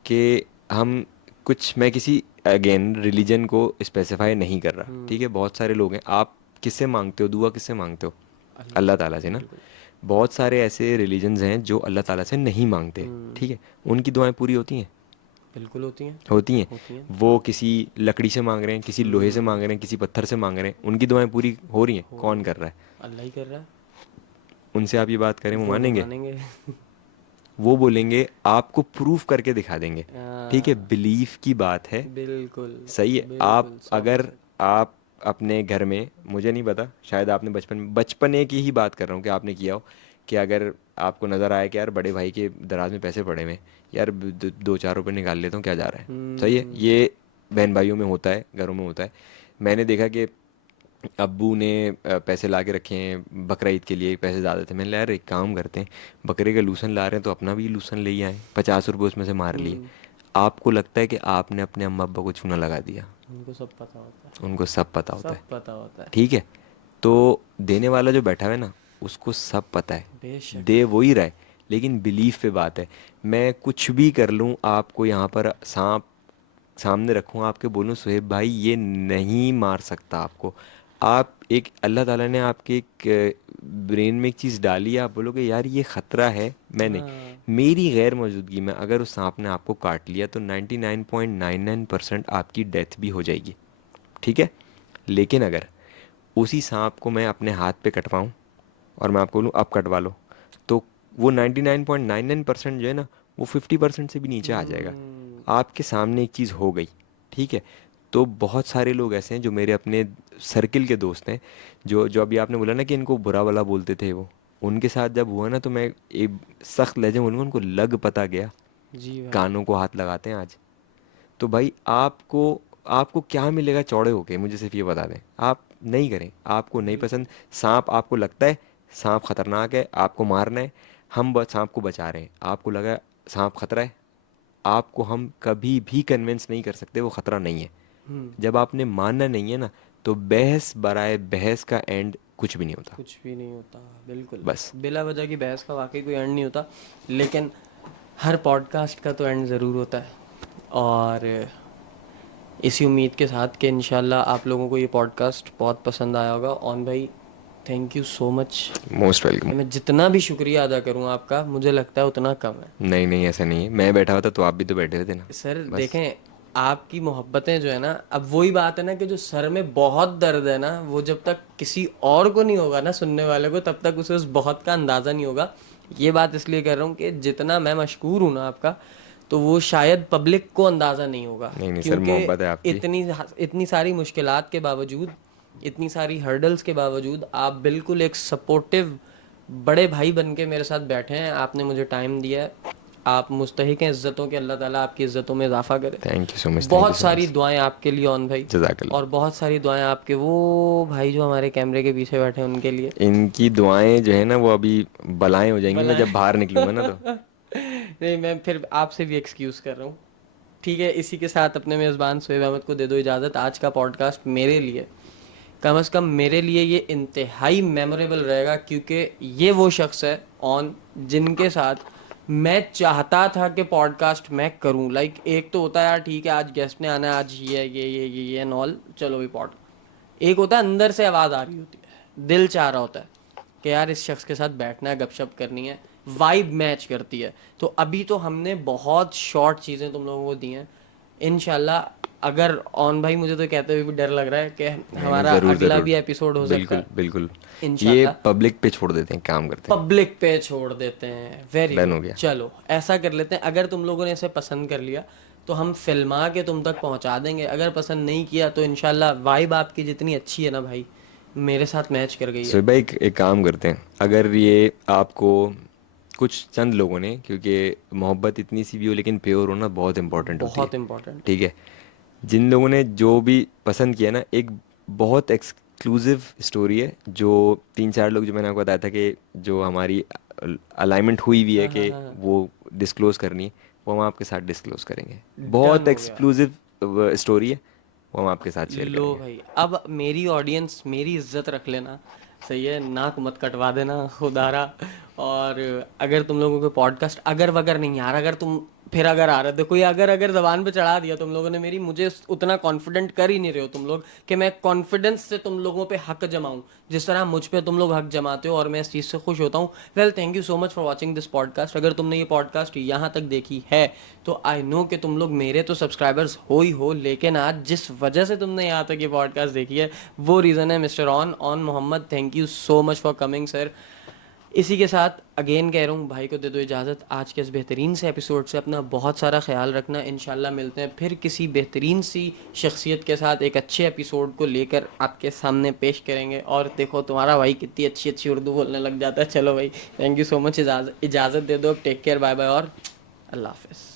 कि हम कुछ, मैं किसी अगेन रिलीजन को स्पेसिफाई नहीं कर रहा, हम्म। ठीक है, बहुत सारे लोग हैं, आप किससे मांगते हो दुआ, किससे मांगते हो? अल्लाह अल्लाह से। ताला से ना। बिल्कुल। बहुत सारे ऐसे रिलीजन्स हैं जो अल्लाह ताला से नहीं मांगते, हम्म। ठीक है, उनकी दुआएं पूरी होती हैं, बिल्कुल होती हैं। होती हैं। होती हैं। वो किसी लकड़ी से मांग रहे हैं, किसी लोहे से हम्म। मांग रहे हैं, किसी पत्थर से मांग रहे हैं, उनकी दुआएं पूरी हो रही हैं, हो रही कौन हैं। कर रहा है? अल्लाह ही कर रहा है। उनसे आप ये बात करें वो वो नहीं मानेंगे? मानेंगे। वो बोलेंगे आपको प्रूफ करके दिखा देंगे। ठीक है, हाँ। बिलीफ की बात है। बिल्कुल। सही है। आप बिल्कुल सौ अगर फीसद आप अपने घर में, मुझे नहीं पता, शायद आपने बचपने की ही बात कर रहा हूँ कि आपने किया हो, कि अगर आपको नज़र आए कि यार बड़े भाई के दराज में पैसे पड़े हुए हैं, यार 2-4 रुपए निकाल लेता हूँ, क्या जा रहा है? सही है, हम्म। ये बहन भाइयों में होता है, घरों में होता है। मैंने देखा कि अब्बू ने पैसे ला के रखे हैं बकरा ईद के लिए, पैसे ज़्यादा थे, मैंने कहा यार एक काम करते हैं, बकरे का लूसन ला रहे हैं तो अपना भी लूसन ले ही आए, 50 रुपये उसमें से मार लिए। हम्म। आपको लगता है कि आपने अपने अम्मा अब्बा को चूना लगा दिया, उनको सब पता होता है। उनको सब पता होता है। सब पता होता है। ठीक है, तो देने वाला जो बैठा हुआ है ना, उसको सब पता है, बेशक। दे वो ही रहा है। लेकिन बिलीफ पे बात है। मैं कुछ भी कर लूँ, आपको यहाँ पर सांप सामने रखूँ, आपके बोलूँ सुहेब भाई ये नहीं मार सकता आपको, आप एक, अल्लाह ताला ने आपके एक ब्रेन में एक चीज़ डाली है, आप बोलोगे यार ये ख़तरा है, मैं नहीं, हाँ। मेरी गैर मौजूदगी में अगर उस सांप ने आपको काट लिया तो 99.99% आपकी डेथ भी हो जाएगी। ठीक है, लेकिन अगर उसी सांप को मैं अपने हाथ पे कटवाऊँ और मैं आपको बोलूँ अब कटवा लो, तो वो 99.99% जो है ना, वो 50% से भी नीचे आ जाएगा। हम्म। आपके सामने एक चीज़ हो गई, ठीक है, तो बहुत सारे लोग ऐसे हैं जो मेरे अपने सर्किल के दोस्त हैं, जो जो अभी आपने बोला ना कि इनको बुरा भला बोलते थे वो, उनके साथ जब हुआ ना तो मैं एक सख्त लहजे में बोलूँगा, उनको लग पता गया, जी भाई। कानों को हाथ लगाते हैं आज। तो भाई आपको आपको क्या मिलेगा चौड़े होके, मुझे सिर्फ ये बता दें। आप नहीं करें, आपको नहीं बिल्कुल। पसंद सांप, आपको लगता है सांप खतरनाक है, आपको मारना है, हम बस सांप को बचा रहे हैं, आपको लगा सांप खतरा है, आपको हम कभी भी कन्विंस नहीं कर सकते वो खतरा नहीं है। हम्म। जब आपने मानना नहीं है ना, तो बहस बराए बहस का एंड कुछ भी नहीं होता। कुछ भी नहीं होता। बिल्कुल। बस। बिला वजह की बहस का वाकई कोई एंड नहीं होता। लेकिन हर पॉडकास्ट का तो एंड ज़रूर होता है। और इसी उम्मीद के साथ कि इंशाल्लाह आप लोगों को ये पॉडकास्ट बहुत पसंद आया होगा। ऑन भाई, thank you so much. Most welcome. मैं जितना भी शुक्रिया अदा करूँ आपका, मुझे लगता है उतना कम है। नहीं नहीं, ऐसा नहीं है, मैं बैठा हुआ था तो आप भी तो बैठे हुए थे ना। सर बस। देखें, आपकी मोहब्बतें जो है ना, अब वही बात है ना कि जो सर में बहुत दर्द है ना, वो जब तक किसी और को नहीं होगा ना, सुनने वाले को, तब तक उसे उस बहुत का अंदाज़ा नहीं होगा। ये बात इसलिए कर रहा हूँ कि जितना मैं मशकूर हूँ ना आपका, तो वो शायद पब्लिक को अंदाज़ा नहीं होगा। नहीं नहीं सर, क्योंकि मोहब्बत है आपकी। इतनी इतनी सारी मुश्किलात के बावजूद, इतनी सारी हर्डल्स के बावजूद, आप बिल्कुल एक सपोर्टिव बड़े भाई बन के मेरे साथ बैठे हैं। आपने मुझे टाइम दिया है। आप मुस्तहिक हैं इज़्ज़तों के, अल्लाह ताला आपकी इज़्ज़तों में इजाफ़ा करे। Thank you so much, thank you बहुत सो सारी मच। दुआएं आपके लिए ऑन भाई, जजाकल्ला। और बहुत सारी दुआएं आपके वो भाई जो हमारे कैमरे के पीछे बैठे हैं उनके लिए। इनकी दुआएं जो है ना वो अभी बलाएं हो जाएंगी मैं भला जब बाहर निकलूंगा ना तो। नहीं, मैं फिर आपसे भी एक्सक्यूज़ कर रहा हूँ। ठीक है, इसी के साथ अपने मेज़बान शोएब अहमद को दे दो इजाज़त। आज का पॉडकास्ट मेरे लिए, कम से कम मेरे लिए, ये इंतहाई मेमोरेबल रहेगा, क्योंकि ये वो शख्स है ऑन जिनके साथ मैं चाहता था कि पॉडकास्ट मैं करूं। लाइक एक तो होता है यार, ठीक है आज गेस्ट ने आना है, आज ये एंड ऑल, चलो भी पॉड। एक होता है अंदर से आवाज़ आ रही होती है, दिल चाह रहा होता है कि यार इस शख्स के साथ बैठना है, गपशप करनी है, वाइब मैच करती है। तो अभी तो हमने बहुत शॉर्ट चीज़ें तुम लोगों को दी हैं। इनशाला, अगर ऑन भाई, मुझे तो कहते हुए भी डर लग रहा है कि नहीं नहीं, हमारा ज़रूर अगला ज़रूर। भी एपिसोड हो सकता बिल्कुल है बिल्कुल। ये इंशाल्लाह। पब्लिक पे छोड़ देते हैं, काम करते हैं। पब्लिक पे छोड़ देते हैं। Very done good. हो गया। चलो ऐसा कर लेते हैं, अगर तुम लोगों ने इसे पसंद कर लिया तो हम फिल्मा के तुम तक पहुंचा देंगे। अगर पसंद नहीं किया तो इंशाल्लाह वाइब आपकी जितनी अच्छी है ना भाई, मेरे साथ मैच कर गई है। सो भाई एक काम करते हैं, अगर ये आपको कुछ चंद लोगों ने, क्योंकि मोहब्बत इतनी सी भी हो लेकिन प्योर होना बहुत इंपॉर्टेंट होती है। बहुत इंपॉर्टेंट। ठीक है। जिन लोगों ने जो भी पसंद किया ना, एक बहुत एक्सक्लूसिव स्टोरी है जो तीन चार लोग, जो मैंने आपको बताया था कि जो हमारी अलाइनमेंट हुई हुई है हाँ हाँ कि हाँ हाँ। वो डिस्क्लोज़ करनी है, वो हम आपके साथ डिस्क्लोज़ करेंगे। डन बहुत हो गया। एक्सक्लूसिव स्टोरी है, वो हम आपके साथ शेयर लो करेंगे। भाई, अब मेरी ऑडियंस, मेरी इज्जत रख लेना। सही है, नाक मत कटवा देना खुदारा। और अगर तुम लोगों के पॉडकास्ट अगर वगर नहीं यार, अगर तुम फिर अगर आ रहे थे कोई, अगर अगर जबान पे चढ़ा दिया तुम लोगों ने मेरी, मुझे उतना कॉन्फिडेंट कर ही नहीं रहे हो तुम लोग कि मैं कॉन्फिडेंस से तुम लोगों पे हक जमाऊं जिस तरह मुझ पे तुम लोग हक जमाते हो, और मैं इस चीज़ से खुश होता हूँ। Well, thank you so much for watching this podcast. अगर तुमने ये पॉडकास्ट यहाँ तक देखी है तो आई नो कि तुम लोग मेरे तो सब्सक्राइबर्स हो ही हो, लेकिन आज जिस वजह से तुमने यहाँ तक ये पॉडकास्ट देखी है वो रीज़न है मिस्टर ऑन Mohammad. Thank you so much for coming sir. इसी के साथ अगेन कह रहा हूँ, भाई को दे दो इजाज़त। आज के इस बेहतरीन से एपिसोड से अपना बहुत सारा ख्याल रखना। इंशाल्लाह मिलते हैं फिर किसी बेहतरीन सी शख्सियत के साथ, एक अच्छे एपिसोड को लेकर आपके सामने पेश करेंगे। और देखो तुम्हारा भाई कितनी अच्छी अच्छी उर्दू बोलने लग जाता है। चलो भाई, थैंक यू सो मच। इजाज़त दे दो, टेक केयर, बाय बाय और अल्लाह हाफ़िज़।